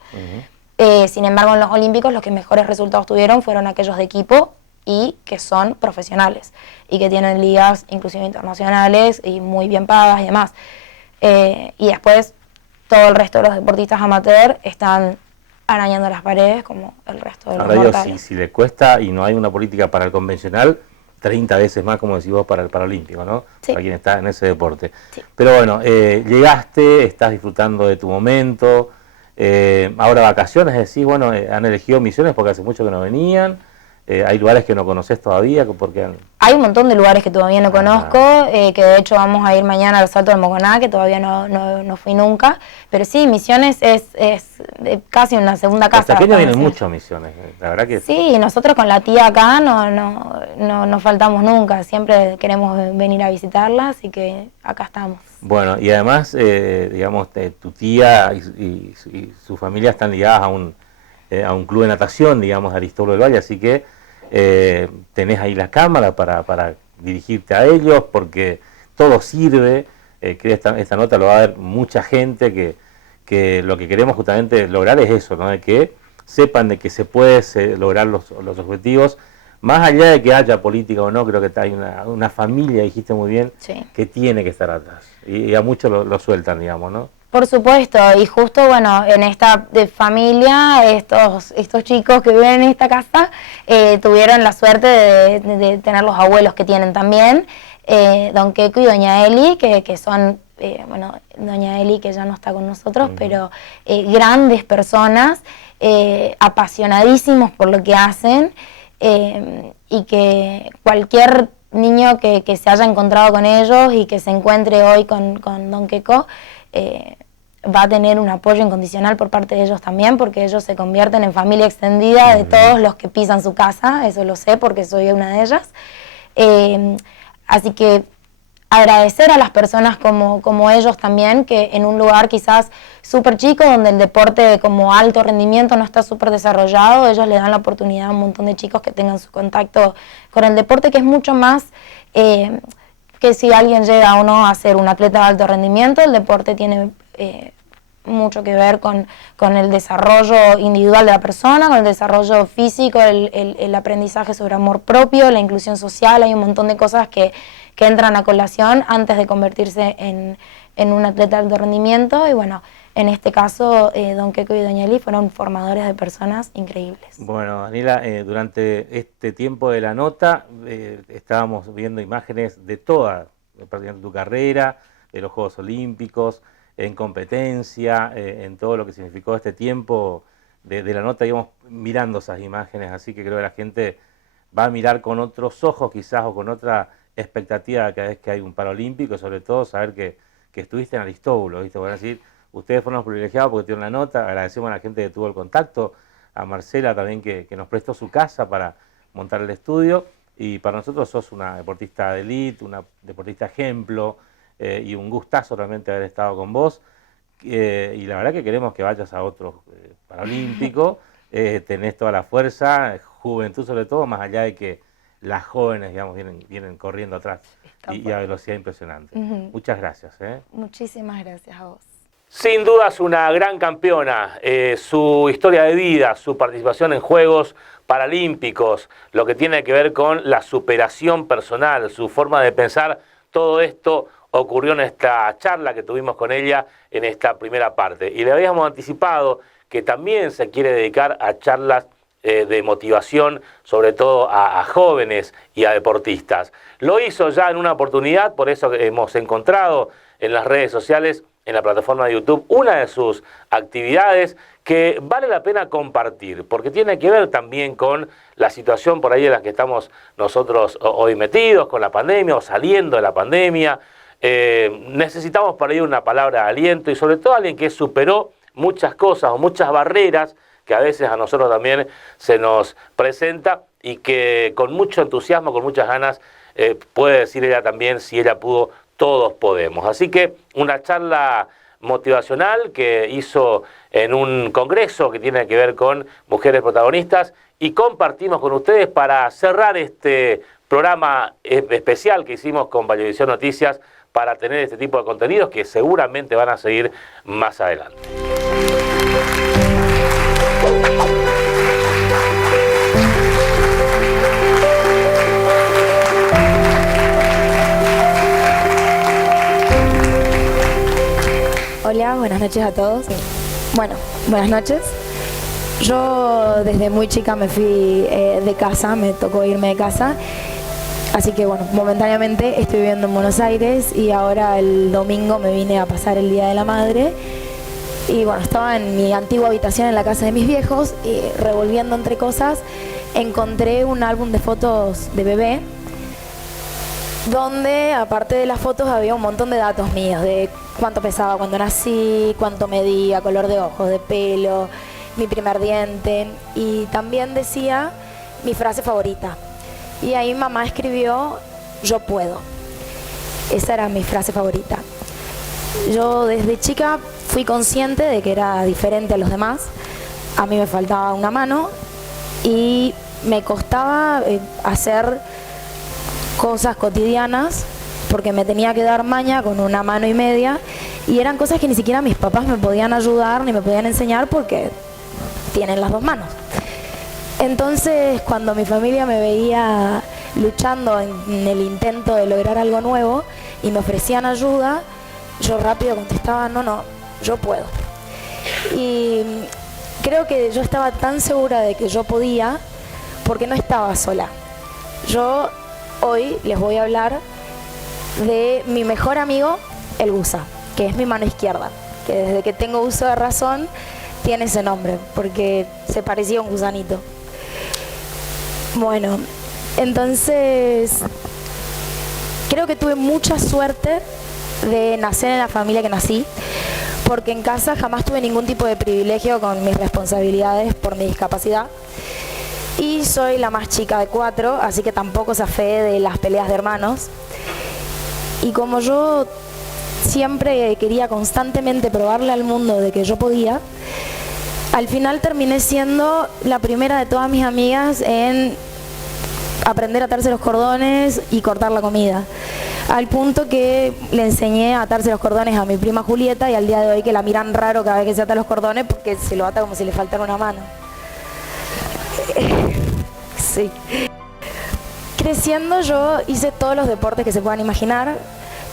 Sin embargo, en los Olímpicos los que mejores resultados tuvieron fueron aquellos de equipo y que son profesionales y que tienen ligas inclusive internacionales y muy bien pagas y demás. Y después, todo el resto de los deportistas amateur están arañando las paredes como el resto de los mortales. Si le cuesta y no hay una política para el convencional, 30 veces más, como decís vos, para el paralímpico, ¿no? Sí. Para quien está en ese deporte. Sí. Pero bueno, llegaste, estás disfrutando de tu momento, ahora vacaciones, decís, bueno, han elegido Misiones porque hace mucho que no venían, hay lugares que no conoces todavía, porque hay un montón de lugares que todavía no conozco, que de hecho vamos a ir mañana al Salto del Moconá, que todavía no fui nunca, pero sí, Misiones es casi una segunda casa. Los pequeños vienen mucho a Misiones, la verdad que sí, y nosotros con la tía acá no faltamos nunca, siempre queremos venir a visitarla, así que acá estamos. Bueno, y además, digamos, tu tía y su familia están ligadas a un club de natación, digamos, Aristóbulo del Valle, así que tenés ahí la cámara para dirigirte a ellos, porque todo sirve, que esta nota lo va a ver mucha gente, que lo que queremos justamente lograr es eso, ¿no? De que sepan de que se puede lograr los objetivos, más allá de que haya política o no, creo que hay una familia, dijiste muy bien, sí, que tiene que estar atrás, y a muchos lo sueltan, digamos, ¿no? Por supuesto, y justo, bueno, en esta familia, estos chicos que viven en esta casa tuvieron la suerte de tener los abuelos que tienen también, don Keiko y doña Eli, que son, bueno, doña Eli que ya no está con nosotros, pero grandes personas, apasionadísimos por lo que hacen, y que cualquier niño que se haya encontrado con ellos y que se encuentre hoy con don Keiko, va a tener un apoyo incondicional por parte de ellos también, porque ellos se convierten en familia extendida de todos los que pisan su casa, eso lo sé porque soy una de ellas. Así que agradecer a las personas como ellos también, que en un lugar quizás súper chico, donde el deporte como alto rendimiento no está súper desarrollado, ellos le dan la oportunidad a un montón de chicos que tengan su contacto con el deporte, que es mucho más que si alguien llega o no a ser un atleta de alto rendimiento. El deporte tiene mucho que ver con el desarrollo individual de la persona, con el desarrollo físico, el aprendizaje sobre amor propio, la inclusión social. Hay un montón de cosas que entran a colación antes de convertirse en un atleta de alto rendimiento. Y bueno, en este caso, don Keiko y doña Eli fueron formadores de personas increíbles. Bueno, Daniela, durante este tiempo de la nota estábamos viendo imágenes de toda prácticamente tu carrera, de los Juegos Olímpicos, en competencia, en todo lo que significó este tiempo de la nota, íbamos mirando esas imágenes, así que creo que la gente va a mirar con otros ojos quizás o con otra expectativa cada vez que hay un Paralímpico, y sobre todo saber que estuviste en Aristóbulo, ¿viste? Van a decir, ustedes fueron los privilegiados porque tuvieron la nota, agradecemos a la gente que tuvo el contacto, a Marcela también que nos prestó su casa para montar el estudio, y para nosotros sos una deportista de élite, una deportista ejemplo, y un gustazo realmente haber estado con vos, y la verdad que queremos que vayas a otros Paralímpicos, tenés toda la fuerza, juventud sobre todo, más allá de que las jóvenes, digamos, vienen corriendo atrás y a velocidad impresionante. Muchas gracias. Muchísimas gracias a vos. Sin dudas una gran campeona, su historia de vida, su participación en Juegos Paralímpicos, lo que tiene que ver con la superación personal, su forma de pensar, todo esto ocurrió en esta charla que tuvimos con ella en esta primera parte. Y le habíamos anticipado que también se quiere dedicar a charlas de motivación, sobre todo a jóvenes y a deportistas. Lo hizo ya en una oportunidad, por eso hemos encontrado en las redes sociales, en la plataforma de YouTube, una de sus actividades que vale la pena compartir, porque tiene que ver también con la situación por ahí en la que estamos nosotros hoy metidos, con la pandemia o saliendo de la pandemia. Necesitamos para ello una palabra de aliento y sobre todo alguien que superó muchas cosas o muchas barreras que a veces a nosotros también se nos presenta y que con mucho entusiasmo, con muchas ganas, puede decir ella también, si ella pudo, todos podemos. Así que una charla motivacional que hizo en un congreso que tiene que ver con mujeres protagonistas y compartimos con ustedes para cerrar este programa especial que hicimos con Vallevisión Noticias para tener este tipo de contenidos que seguramente van a seguir más adelante. Hola, buenas noches a todos. Bueno, buenas noches. Yo desde muy chica me fui de casa, me tocó irme de casa. Así que bueno, momentáneamente estoy viviendo en Buenos Aires y ahora el domingo me vine a pasar el Día de la Madre. Y bueno, estaba en mi antigua habitación en la casa de mis viejos y revolviendo entre cosas encontré un álbum de fotos de bebé donde aparte de las fotos había un montón de datos míos de cuánto pesaba cuando nací, cuánto medía, color de ojos, de pelo, mi primer diente y también decía mi frase favorita. Y ahí mamá escribió, yo puedo. Esa era mi frase favorita. Yo desde chica fui consciente de que era diferente a los demás. A mí me faltaba una mano y me costaba hacer cosas cotidianas porque me tenía que dar maña con una mano y media y eran cosas que ni siquiera mis papás me podían ayudar ni me podían enseñar porque tienen las dos manos. Entonces, cuando mi familia me veía luchando en el intento de lograr algo nuevo y me ofrecían ayuda, yo rápido contestaba, no, yo puedo. Y creo que yo estaba tan segura de que yo podía porque no estaba sola. Yo hoy les voy a hablar de mi mejor amigo, el Gusa, que es mi mano izquierda, que desde que tengo uso de razón tiene ese nombre, porque se parecía a un gusanito. Bueno, entonces creo que tuve mucha suerte de nacer en la familia que nací, porque en casa jamás tuve ningún tipo de privilegio con mis responsabilidades por mi discapacidad. Y soy la más chica de 4, así que tampoco zafé de las peleas de hermanos. Y como yo siempre quería constantemente probarle al mundo de que yo podía, al final terminé siendo la primera de todas mis amigas en aprender a atarse los cordones y cortar la comida. Al punto que le enseñé a atarse los cordones a mi prima Julieta y al día de hoy que la miran raro cada vez que se ata los cordones porque se lo ata como si le faltara una mano. Sí. Creciendo yo hice todos los deportes que se puedan imaginar.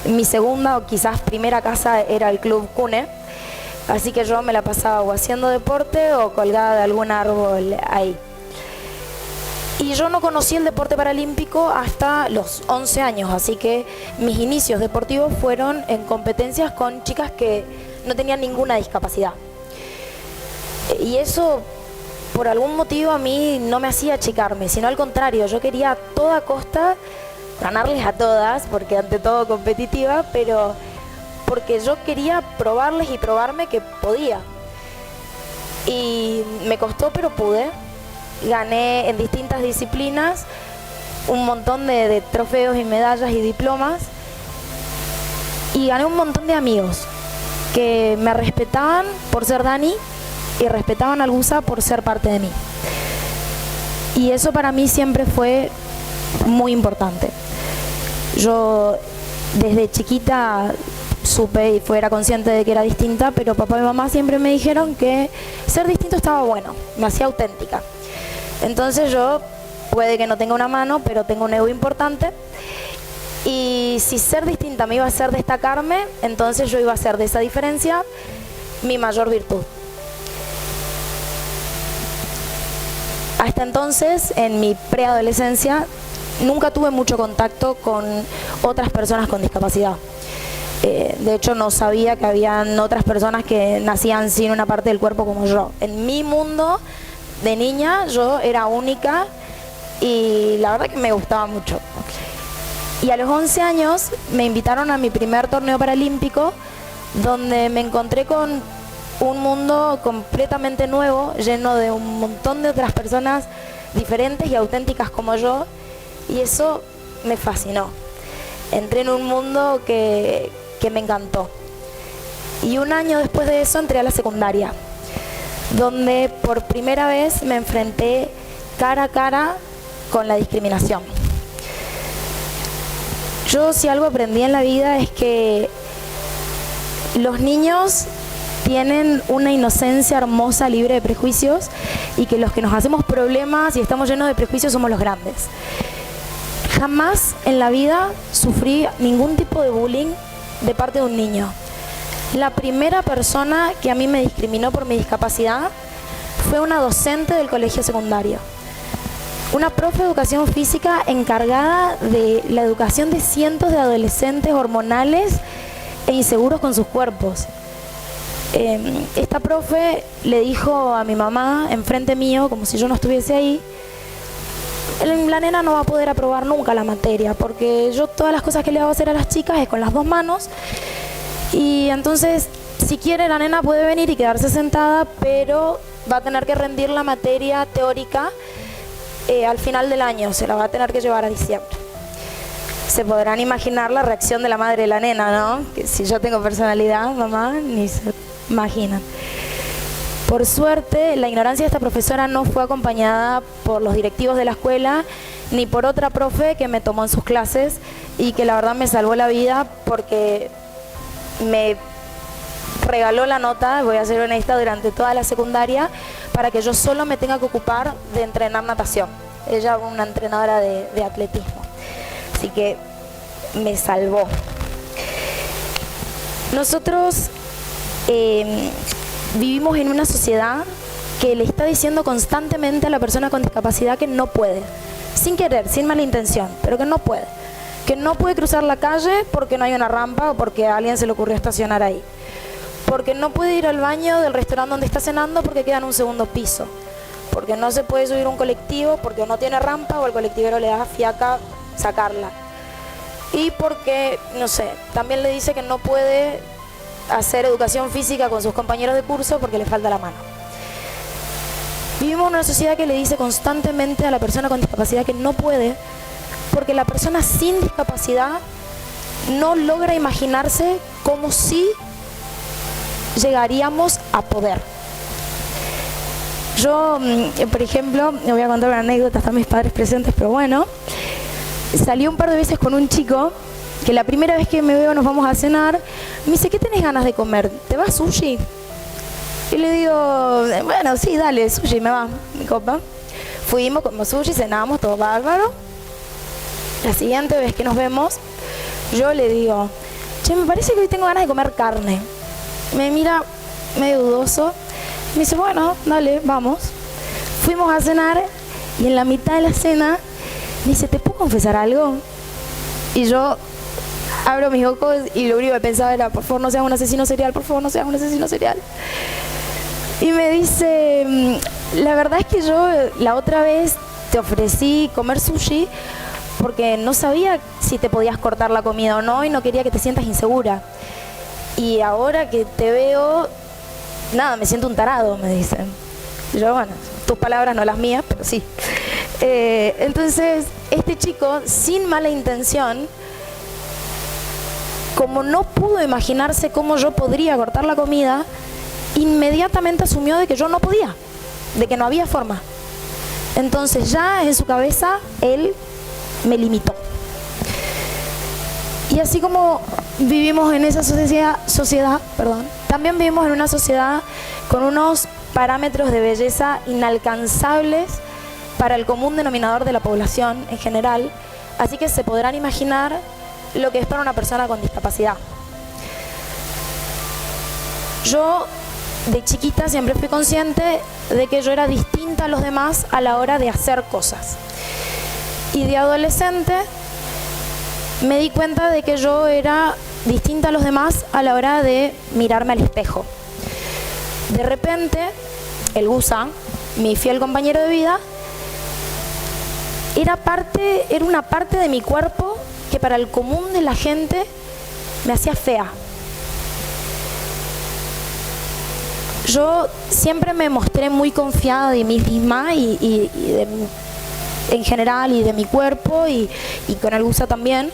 Mi segunda o quizás primera casa era el Club Cune. Así que yo me la pasaba o haciendo deporte o colgada de algún árbol ahí. Y yo no conocí el deporte paralímpico hasta los 11 años, así que mis inicios deportivos fueron en competencias con chicas que no tenían ninguna discapacidad. Y eso, por algún motivo, a mí no me hacía achicarme, sino al contrario, yo quería a toda costa ganarles a todas, porque ante todo competitiva, pero porque yo quería probarles y probarme que podía. Y me costó, pero pude. Gané en distintas disciplinas un montón de trofeos y medallas y diplomas y gané un montón de amigos que me respetaban por ser Dani y respetaban al Gusa por ser parte de mí. Y eso para mí siempre fue muy importante. Yo desde chiquita supe y fuera consciente de que era distinta, pero papá y mamá siempre me dijeron que ser distinto estaba bueno, me hacía auténtica. Entonces yo puede que no tenga una mano, pero tengo un ego importante. Y si ser distinta me iba a hacer destacarme, entonces yo iba a hacer de esa diferencia mi mayor virtud. Hasta entonces, en mi preadolescencia, nunca tuve mucho contacto con otras personas con discapacidad. De hecho, no sabía que habían otras personas que nacían sin una parte del cuerpo como yo. En mi mundo de niña yo era única y la verdad que me gustaba mucho. Y a los 11 años me invitaron a mi primer torneo paralímpico donde me encontré con un mundo completamente nuevo, lleno de un montón de otras personas diferentes y auténticas como yo, y eso me fascinó. Entré en un mundo que me encantó. Y un año después de eso entré a la secundaria, donde por primera vez me enfrenté cara a cara con la discriminación. Yo, si algo aprendí en la vida, es que los niños tienen una inocencia hermosa, libre de prejuicios, y que los que nos hacemos problemas y estamos llenos de prejuicios somos los grandes. Jamás en la vida sufrí ningún tipo de bullying de parte de un niño. La primera persona que a mí me discriminó por mi discapacidad fue una docente del colegio secundario. Una profe de educación física encargada de la educación de cientos de adolescentes hormonales e inseguros con sus cuerpos. Esta profe le dijo a mi mamá, enfrente mío, como si yo no estuviese ahí: la nena no va a poder aprobar nunca la materia, porque yo todas las cosas que le hago hacer a las chicas es con las dos manos, y entonces si quiere la nena puede venir y quedarse sentada, pero va a tener que rendir la materia teórica al final del año, se la va a tener que llevar a diciembre. Se podrán imaginar la reacción de la madre de la nena, ¿no? Que si yo tengo personalidad, mamá, ni se imaginan. Por suerte, la ignorancia de esta profesora no fue acompañada por los directivos de la escuela, ni por otra profe que me tomó en sus clases y que la verdad me salvó la vida, porque me regaló la nota, voy a ser honesta, durante toda la secundaria, para que yo solo me tenga que ocupar de entrenar natación. Ella es una entrenadora de atletismo, así que me salvó. Nosotros vivimos en una sociedad que le está diciendo constantemente a la persona con discapacidad que no puede, sin querer, sin mala intención, pero que no puede cruzar la calle porque no hay una rampa o porque a alguien se le ocurrió estacionar ahí, porque no puede ir al baño del restaurante donde está cenando porque queda en un segundo piso, porque no se puede subir a un colectivo porque no tiene rampa o el colectivero le da fiaca sacarla, y porque, no sé, también le dice que no puede hacer educación física con sus compañeros de curso porque le falta la mano. Vivimos en una sociedad que le dice constantemente a la persona con discapacidad que no puede, porque la persona sin discapacidad no logra imaginarse cómo sí llegaríamos a poder. Yo, por ejemplo, me voy a contar una anécdota, están mis padres presentes, pero bueno, salí un par de veces con un chico que la primera vez que me veo nos vamos a cenar, me dice: ¿qué tenés ganas de comer? ¿Te va sushi? Y le digo: bueno, sí, dale, sushi, me va, mi copa. Fuimos, comimos sushi, cenamos, todo bárbaro. La siguiente vez que nos vemos, yo le digo: che, me parece que hoy tengo ganas de comer carne. Me mira medio dudoso, me dice: bueno, dale, vamos. Fuimos a cenar y en la mitad de la cena me dice: ¿te puedo confesar algo? Y yo abro mis ojos y lo único que pensaba era: por favor no seas un asesino serial, por favor no seas un asesino serial. Y me dice: la verdad es que yo la otra vez te ofrecí comer sushi porque no sabía si te podías cortar la comida o no y no quería que te sientas insegura. Y ahora que te veo, nada, me siento un tarado, me dicen. Y yo, bueno, tus palabras no las mías, pero sí. Entonces, este chico, sin mala intención, como no pudo imaginarse cómo yo podría cortar la comida, inmediatamente asumió de que yo no podía, de que no había forma. Entonces ya en su cabeza él me limitó. Y así como vivimos en esa sociedad, también vivimos en una sociedad con unos parámetros de belleza inalcanzables para el común denominador de la población en general, así que se podrán imaginar lo que es para una persona con discapacidad. Yo de chiquita siempre fui consciente de que yo era distinta a los demás a la hora de hacer cosas. Y de adolescente me di cuenta de que yo era distinta a los demás a la hora de mirarme al espejo. De repente, el Gusa, mi fiel compañero de vida, era una parte de mi cuerpo que para el común de la gente me hacía fea. yo siempre me mostré muy confiada de mí misma en general y de mi cuerpo y con el Gusa también.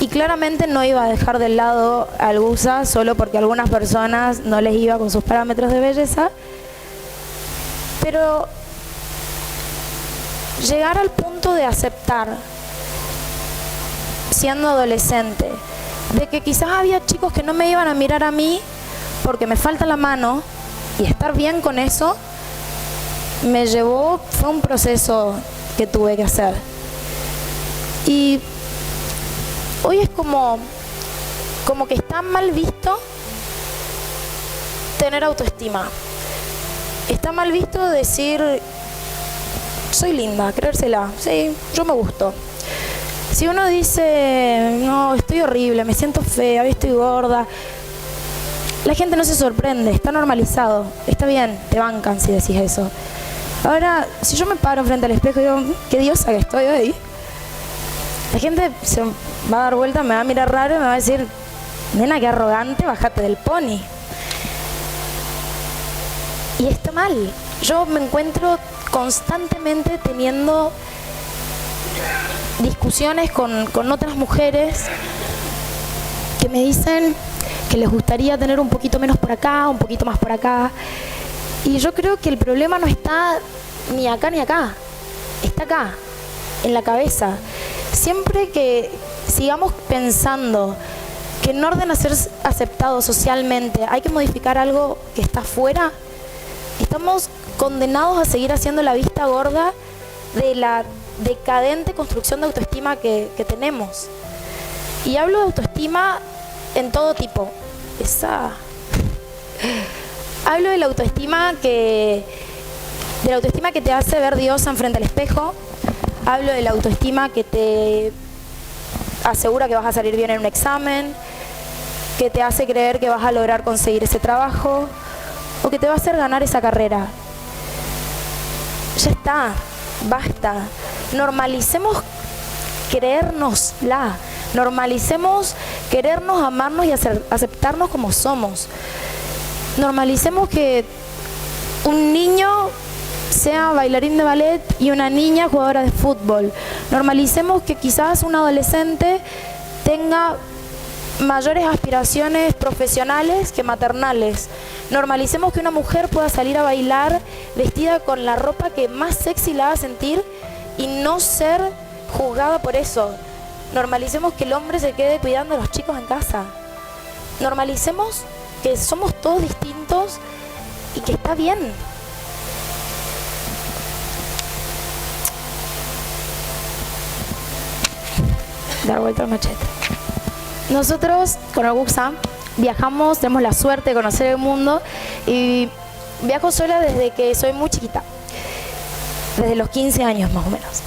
Y claramente no iba a dejar de lado al Gusa solo porque a algunas personas no les iba con sus parámetros de belleza. Pero llegar al punto de aceptar, siendo adolescente, de que quizás había chicos que no me iban a mirar a mí porque me falta la mano, y estar bien con eso, fue un proceso que tuve que hacer. Y hoy es como que está mal visto tener autoestima. Está mal visto decir, soy linda, creérsela, sí, yo me gusto. Si uno dice, no, estoy horrible, me siento fea, hoy estoy gorda, la gente no se sorprende, está normalizado, está bien, te bancan si decís eso. Ahora, si yo me paro frente al espejo y digo, qué diosa que estoy hoy, la gente se va a dar vuelta, me va a mirar raro y me va a decir, nena, qué arrogante, bájate del pony. Y está mal. Yo me encuentro constantemente teniendo discusiones con otras mujeres que me dicen que les gustaría tener un poquito menos por acá, un poquito más por acá. Y yo creo que el problema no está ni acá ni acá, está acá, en la cabeza. Siempre que sigamos pensando que en orden a ser aceptado socialmente hay que modificar algo que está afuera, estamos condenados a seguir haciendo la vista gorda de la decadente construcción de autoestima que tenemos. Y hablo de autoestima en todo tipo. Hablo de la autoestima que te hace ver diosa enfrente al espejo. Hablo de la autoestima que te asegura que vas a salir bien en un examen, que te hace creer que vas a lograr conseguir ese trabajo o que te va a hacer ganar esa carrera. Ya está, basta. Normalicemos creérnosla. Normalicemos querernos, amarnos y aceptarnos como somos. Normalicemos que un niño sea bailarín de ballet y una niña jugadora de fútbol. Normalicemos que quizás un adolescente tenga mayores aspiraciones profesionales que maternales. Normalicemos que una mujer pueda salir a bailar vestida con la ropa que más sexy la haga sentir y no ser juzgada por eso. Normalicemos que el hombre se quede cuidando a los chicos en casa. Normalicemos que somos todos distintos y que está bien. Dar vuelta al machete. Nosotros con el Gusa viajamos, tenemos la suerte de conocer el mundo y viajo sola desde que soy muy chiquita, desde los 15 años más o menos.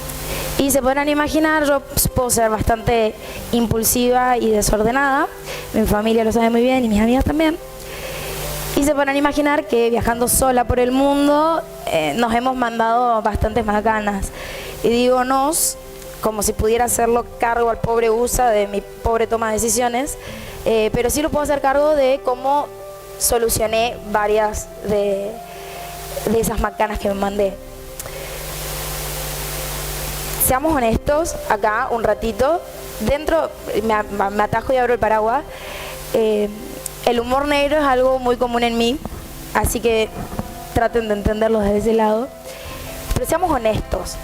Y se podrán imaginar, yo puedo ser bastante impulsiva y desordenada, mi familia lo sabe muy bien y mis amigas también. Y se podrán imaginar que viajando sola por el mundo nos hemos mandado bastantes macanas. Y digo nos, como si pudiera hacerlo cargo al pobre Gusa de mi pobre toma de decisiones, pero sí lo puedo hacer cargo de cómo solucioné varias de esas macanas que me mandé. Seamos honestos, acá un ratito, dentro, me atajo y abro el paraguas, el humor negro es algo muy común en mí, así que traten de entenderlo desde ese lado, pero seamos honestos.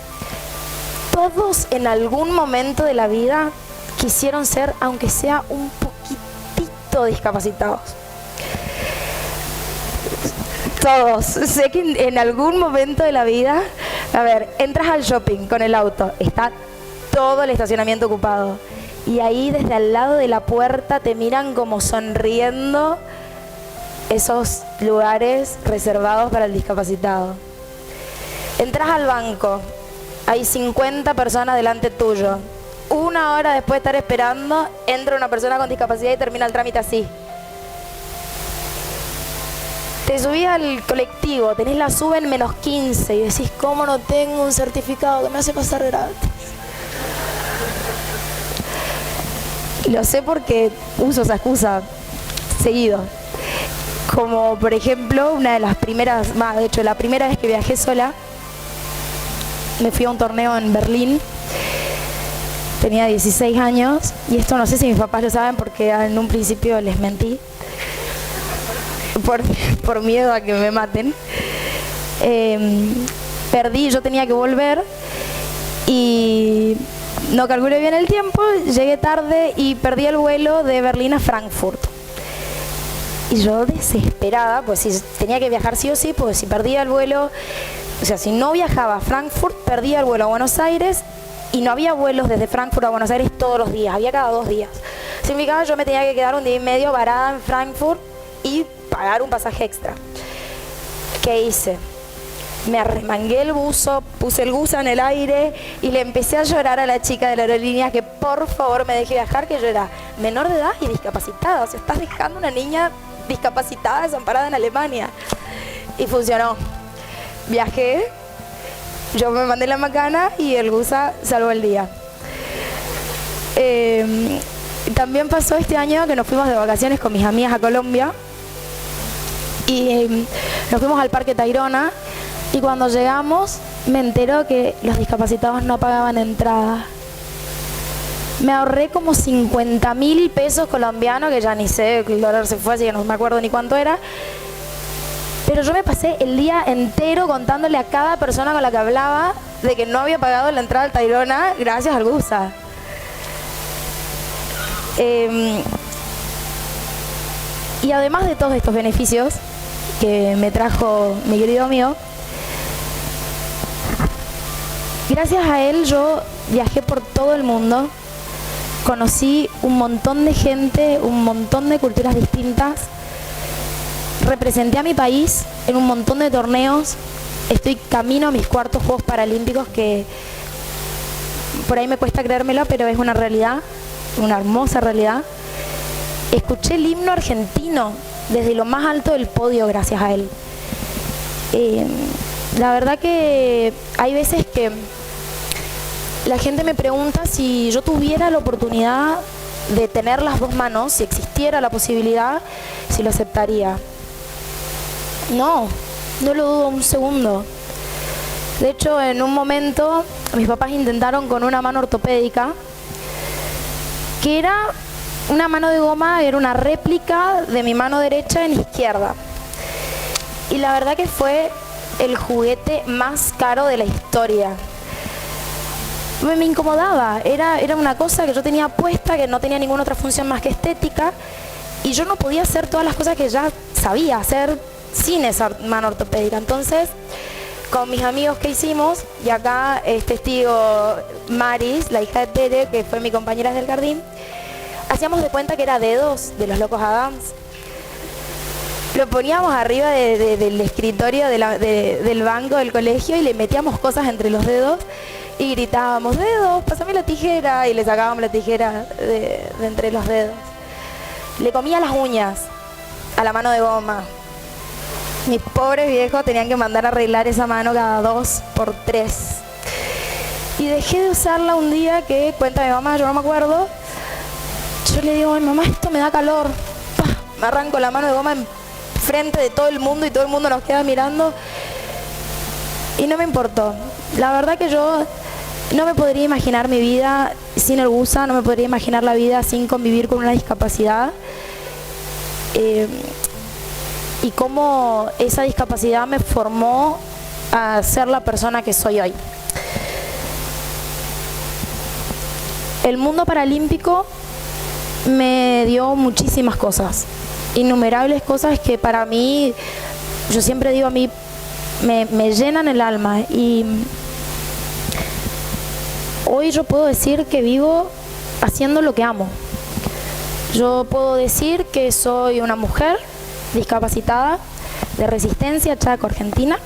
Todos en algún momento de la vida quisieron ser, aunque sea un poquitito discapacitados. Todos. Sé que en algún momento de la vida, a ver, entras al shopping con el auto, está todo el estacionamiento ocupado. Y ahí desde al lado de la puerta te miran como sonriendo esos lugares reservados para el discapacitado. Entras al banco. Hay 50 personas delante tuyo. 1 hora después de estar esperando, entra una persona con discapacidad y termina el trámite así. Te subís al colectivo, tenés la sube en -15 y decís, ¿cómo no tengo un certificado que me hace pasar gratis? Lo sé porque uso esa excusa seguido. Como por ejemplo, una de las primeras, de hecho la primera vez que viajé sola, me fui a un torneo en Berlín, tenía 16 años, y esto no sé si mis papás lo saben porque en un principio les mentí, por miedo a que me maten. Perdí, yo tenía que volver y no calculé bien el tiempo, llegué tarde y perdí el vuelo de Berlín a Frankfurt. Y yo desesperada, pues si tenía que viajar sí o sí, pues si perdía el vuelo, o sea, si no viajaba a Frankfurt, perdía el vuelo a Buenos Aires y no había vuelos desde Frankfurt a Buenos Aires todos los días, había cada 2 días. Significaba que yo me tenía que quedar un día y medio varada en Frankfurt y pagar un pasaje extra. ¿Qué hice? Me arremangué el buzo, puse el buzo en el aire y le empecé a llorar a la chica de la aerolínea que por favor me deje viajar, que yo era menor de edad y discapacitada. O sea, estás dejando una niña discapacitada, desamparada en Alemania. Y funcionó. Viajé, yo me mandé la macana y el Gusa salvó el día. También pasó este año que nos fuimos de vacaciones con mis amigas a Colombia y nos fuimos al Parque Tayrona y cuando llegamos me enteró que los discapacitados no pagaban entrada. Me ahorré como 50.000 pesos colombianos, que ya ni sé, el dólar se fue, así que no me acuerdo ni cuánto era. Pero yo me pasé el día entero contándole a cada persona con la que hablaba de que no había pagado la entrada al Tayrona gracias al Gusa. Y además de todos estos beneficios que me trajo mi querido amigo, gracias a él yo viajé por todo el mundo, conocí un montón de gente, un montón de culturas distintas, representé a mi país en un montón de torneos, estoy camino a mis cuartos Juegos Paralímpicos, que por ahí me cuesta creérmelo, pero es una realidad, una hermosa realidad. Escuché el himno argentino desde lo más alto del podio gracias a él. La verdad que hay veces que la gente me pregunta si yo tuviera la oportunidad de tener las 2 manos, si existiera la posibilidad, si lo aceptaría. No lo dudo un segundo. De hecho, en un momento mis papás intentaron con una mano ortopédica, que era una mano de goma, era una réplica de mi mano derecha en izquierda. Y la verdad que fue el juguete más caro de la historia. Me incomodaba, era una cosa que yo tenía puesta, que no tenía ninguna otra función más que estética, y yo no podía hacer todas las cosas que ya sabía hacer sin esa mano ortopédica. Entonces, con mis amigos que hicimos, y acá es testigo Maris, la hija de Tere, que fue mi compañera del jardín, hacíamos de cuenta que era dedos de los Locos Adams. Lo poníamos arriba del escritorio del banco del colegio y le metíamos cosas entre los dedos y gritábamos: dedos, pásame la tijera, y le sacábamos la tijera de entre los dedos. Le comía las uñas a la mano de goma. Mis pobres viejos tenían que mandar a arreglar esa mano cada 2 por 3. Y dejé de usarla un día que, cuenta mi mamá, yo no me acuerdo, yo le digo: ay, mamá, esto me da calor. Me arranco la mano de goma en frente de todo el mundo y todo el mundo nos queda mirando. Y no me importó. La verdad que yo no me podría imaginar mi vida sin el Gusa, no me podría imaginar la vida sin convivir con una discapacidad. Y cómo esa discapacidad me formó a ser la persona que soy hoy. El mundo paralímpico me dio muchísimas cosas, innumerables cosas que para mí, yo siempre digo, a mí me llenan el alma, y hoy yo puedo decir que vivo haciendo lo que amo. Yo puedo decir que soy una mujer discapacitada de Resistencia, Chaco, Argentina,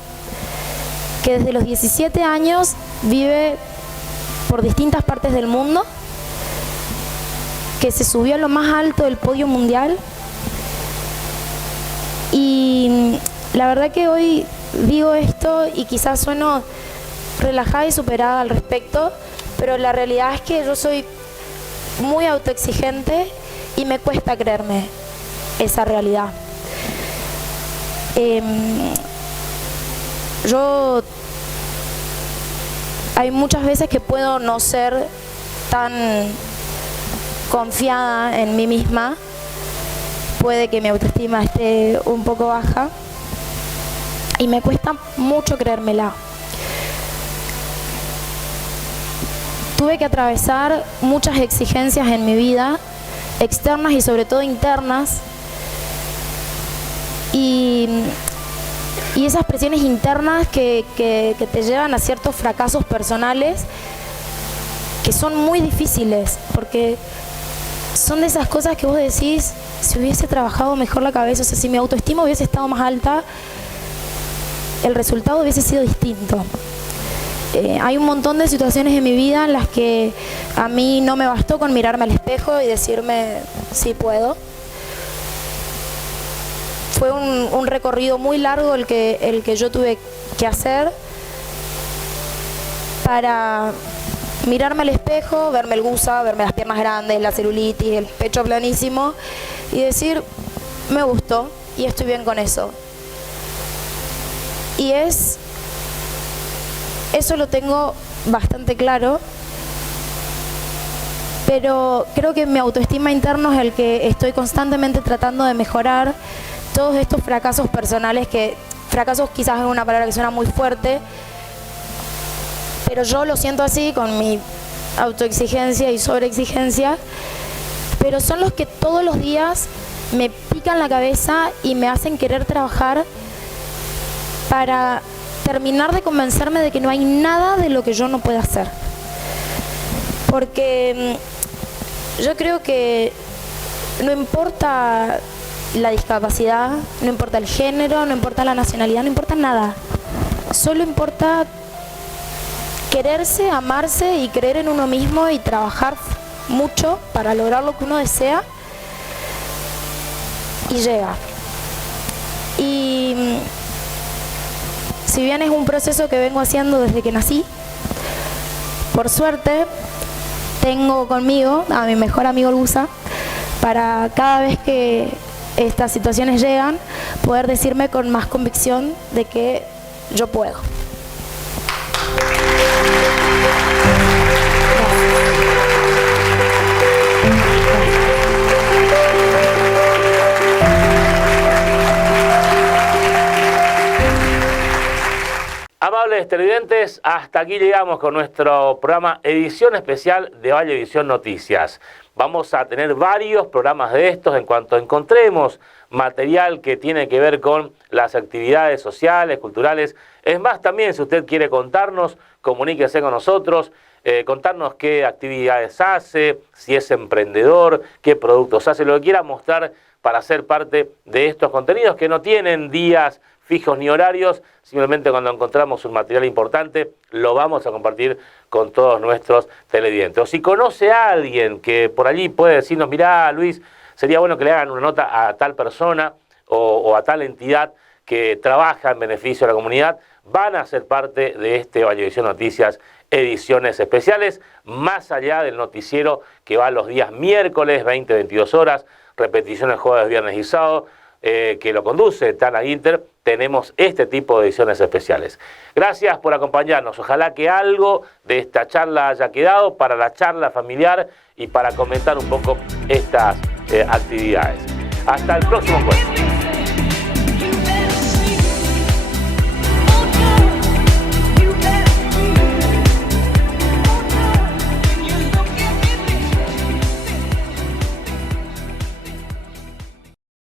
que desde los 17 años vive por distintas partes del mundo, que se subió a lo más alto del podio mundial. Y la verdad que hoy digo esto y quizás sueno relajada y superada al respecto, pero la realidad es que yo soy muy autoexigente y me cuesta creerme esa realidad. Yo hay muchas veces que puedo no ser tan confiada en mí misma, puede que mi autoestima esté un poco baja y me cuesta mucho creérmela. Tuve que atravesar muchas exigencias en mi vida, externas y sobre todo internas, y esas presiones internas que te llevan a ciertos fracasos personales que son muy difíciles, porque son de esas cosas que vos decís, si hubiese trabajado mejor la cabeza, o sea, si mi autoestima hubiese estado más alta, el resultado hubiese sido distinto. Hay un montón de situaciones en mi vida en las que a mí no me bastó con mirarme al espejo y decirme, sí puedo. Fue un recorrido muy largo el que yo tuve que hacer para mirarme al espejo, verme el gusa, verme las piernas grandes, la celulitis, el pecho planísimo y decir, me gustó y estoy bien con eso. Y eso lo tengo bastante claro, pero creo que mi autoestima interno es el que estoy constantemente tratando de mejorar. Todos estos fracasos personales, que fracasos quizás es una palabra que suena muy fuerte, pero yo lo siento así con mi autoexigencia y sobreexigencia, pero son los que todos los días me pican la cabeza y me hacen querer trabajar para terminar de convencerme de que no hay nada de lo que yo no pueda hacer. Porque yo creo que no importa la discapacidad, no importa el género, no importa la nacionalidad, no importa nada. Solo importa quererse, amarse y creer en uno mismo y trabajar mucho para lograr lo que uno desea y llega. Y si bien es un proceso que vengo haciendo desde que nací, por suerte tengo conmigo a mi mejor amigo el Gusa para cada vez que estas situaciones llegan poder decirme con más convicción de que yo puedo. Amables televidentes, hasta aquí llegamos con nuestro programa edición especial de Vallevisión Noticias. Vamos a tener varios programas de estos en cuanto encontremos material que tiene que ver con las actividades sociales, culturales. Es más, también si usted quiere contarnos, comuníquese con nosotros, contarnos qué actividades hace, si es emprendedor, qué productos hace, lo que quiera mostrar para ser parte de estos contenidos que no tienen días fijos ni horarios, simplemente cuando encontramos un material importante lo vamos a compartir con todos nuestros televidentes. O si conoce a alguien que por allí puede decirnos, mirá Luis, sería bueno que le hagan una nota a tal persona o a tal entidad que trabaja en beneficio de la comunidad, van a ser parte de este Vallevisión Noticias ediciones especiales, más allá del noticiero que va los días miércoles 20-22 horas, repeticiones jueves, viernes y sábado, que lo conduce Tana Ginter, tenemos este tipo de ediciones especiales. Gracias por acompañarnos. Ojalá que algo de esta charla haya quedado para la charla familiar y para comentar un poco estas actividades. Hasta el próximo encuentro.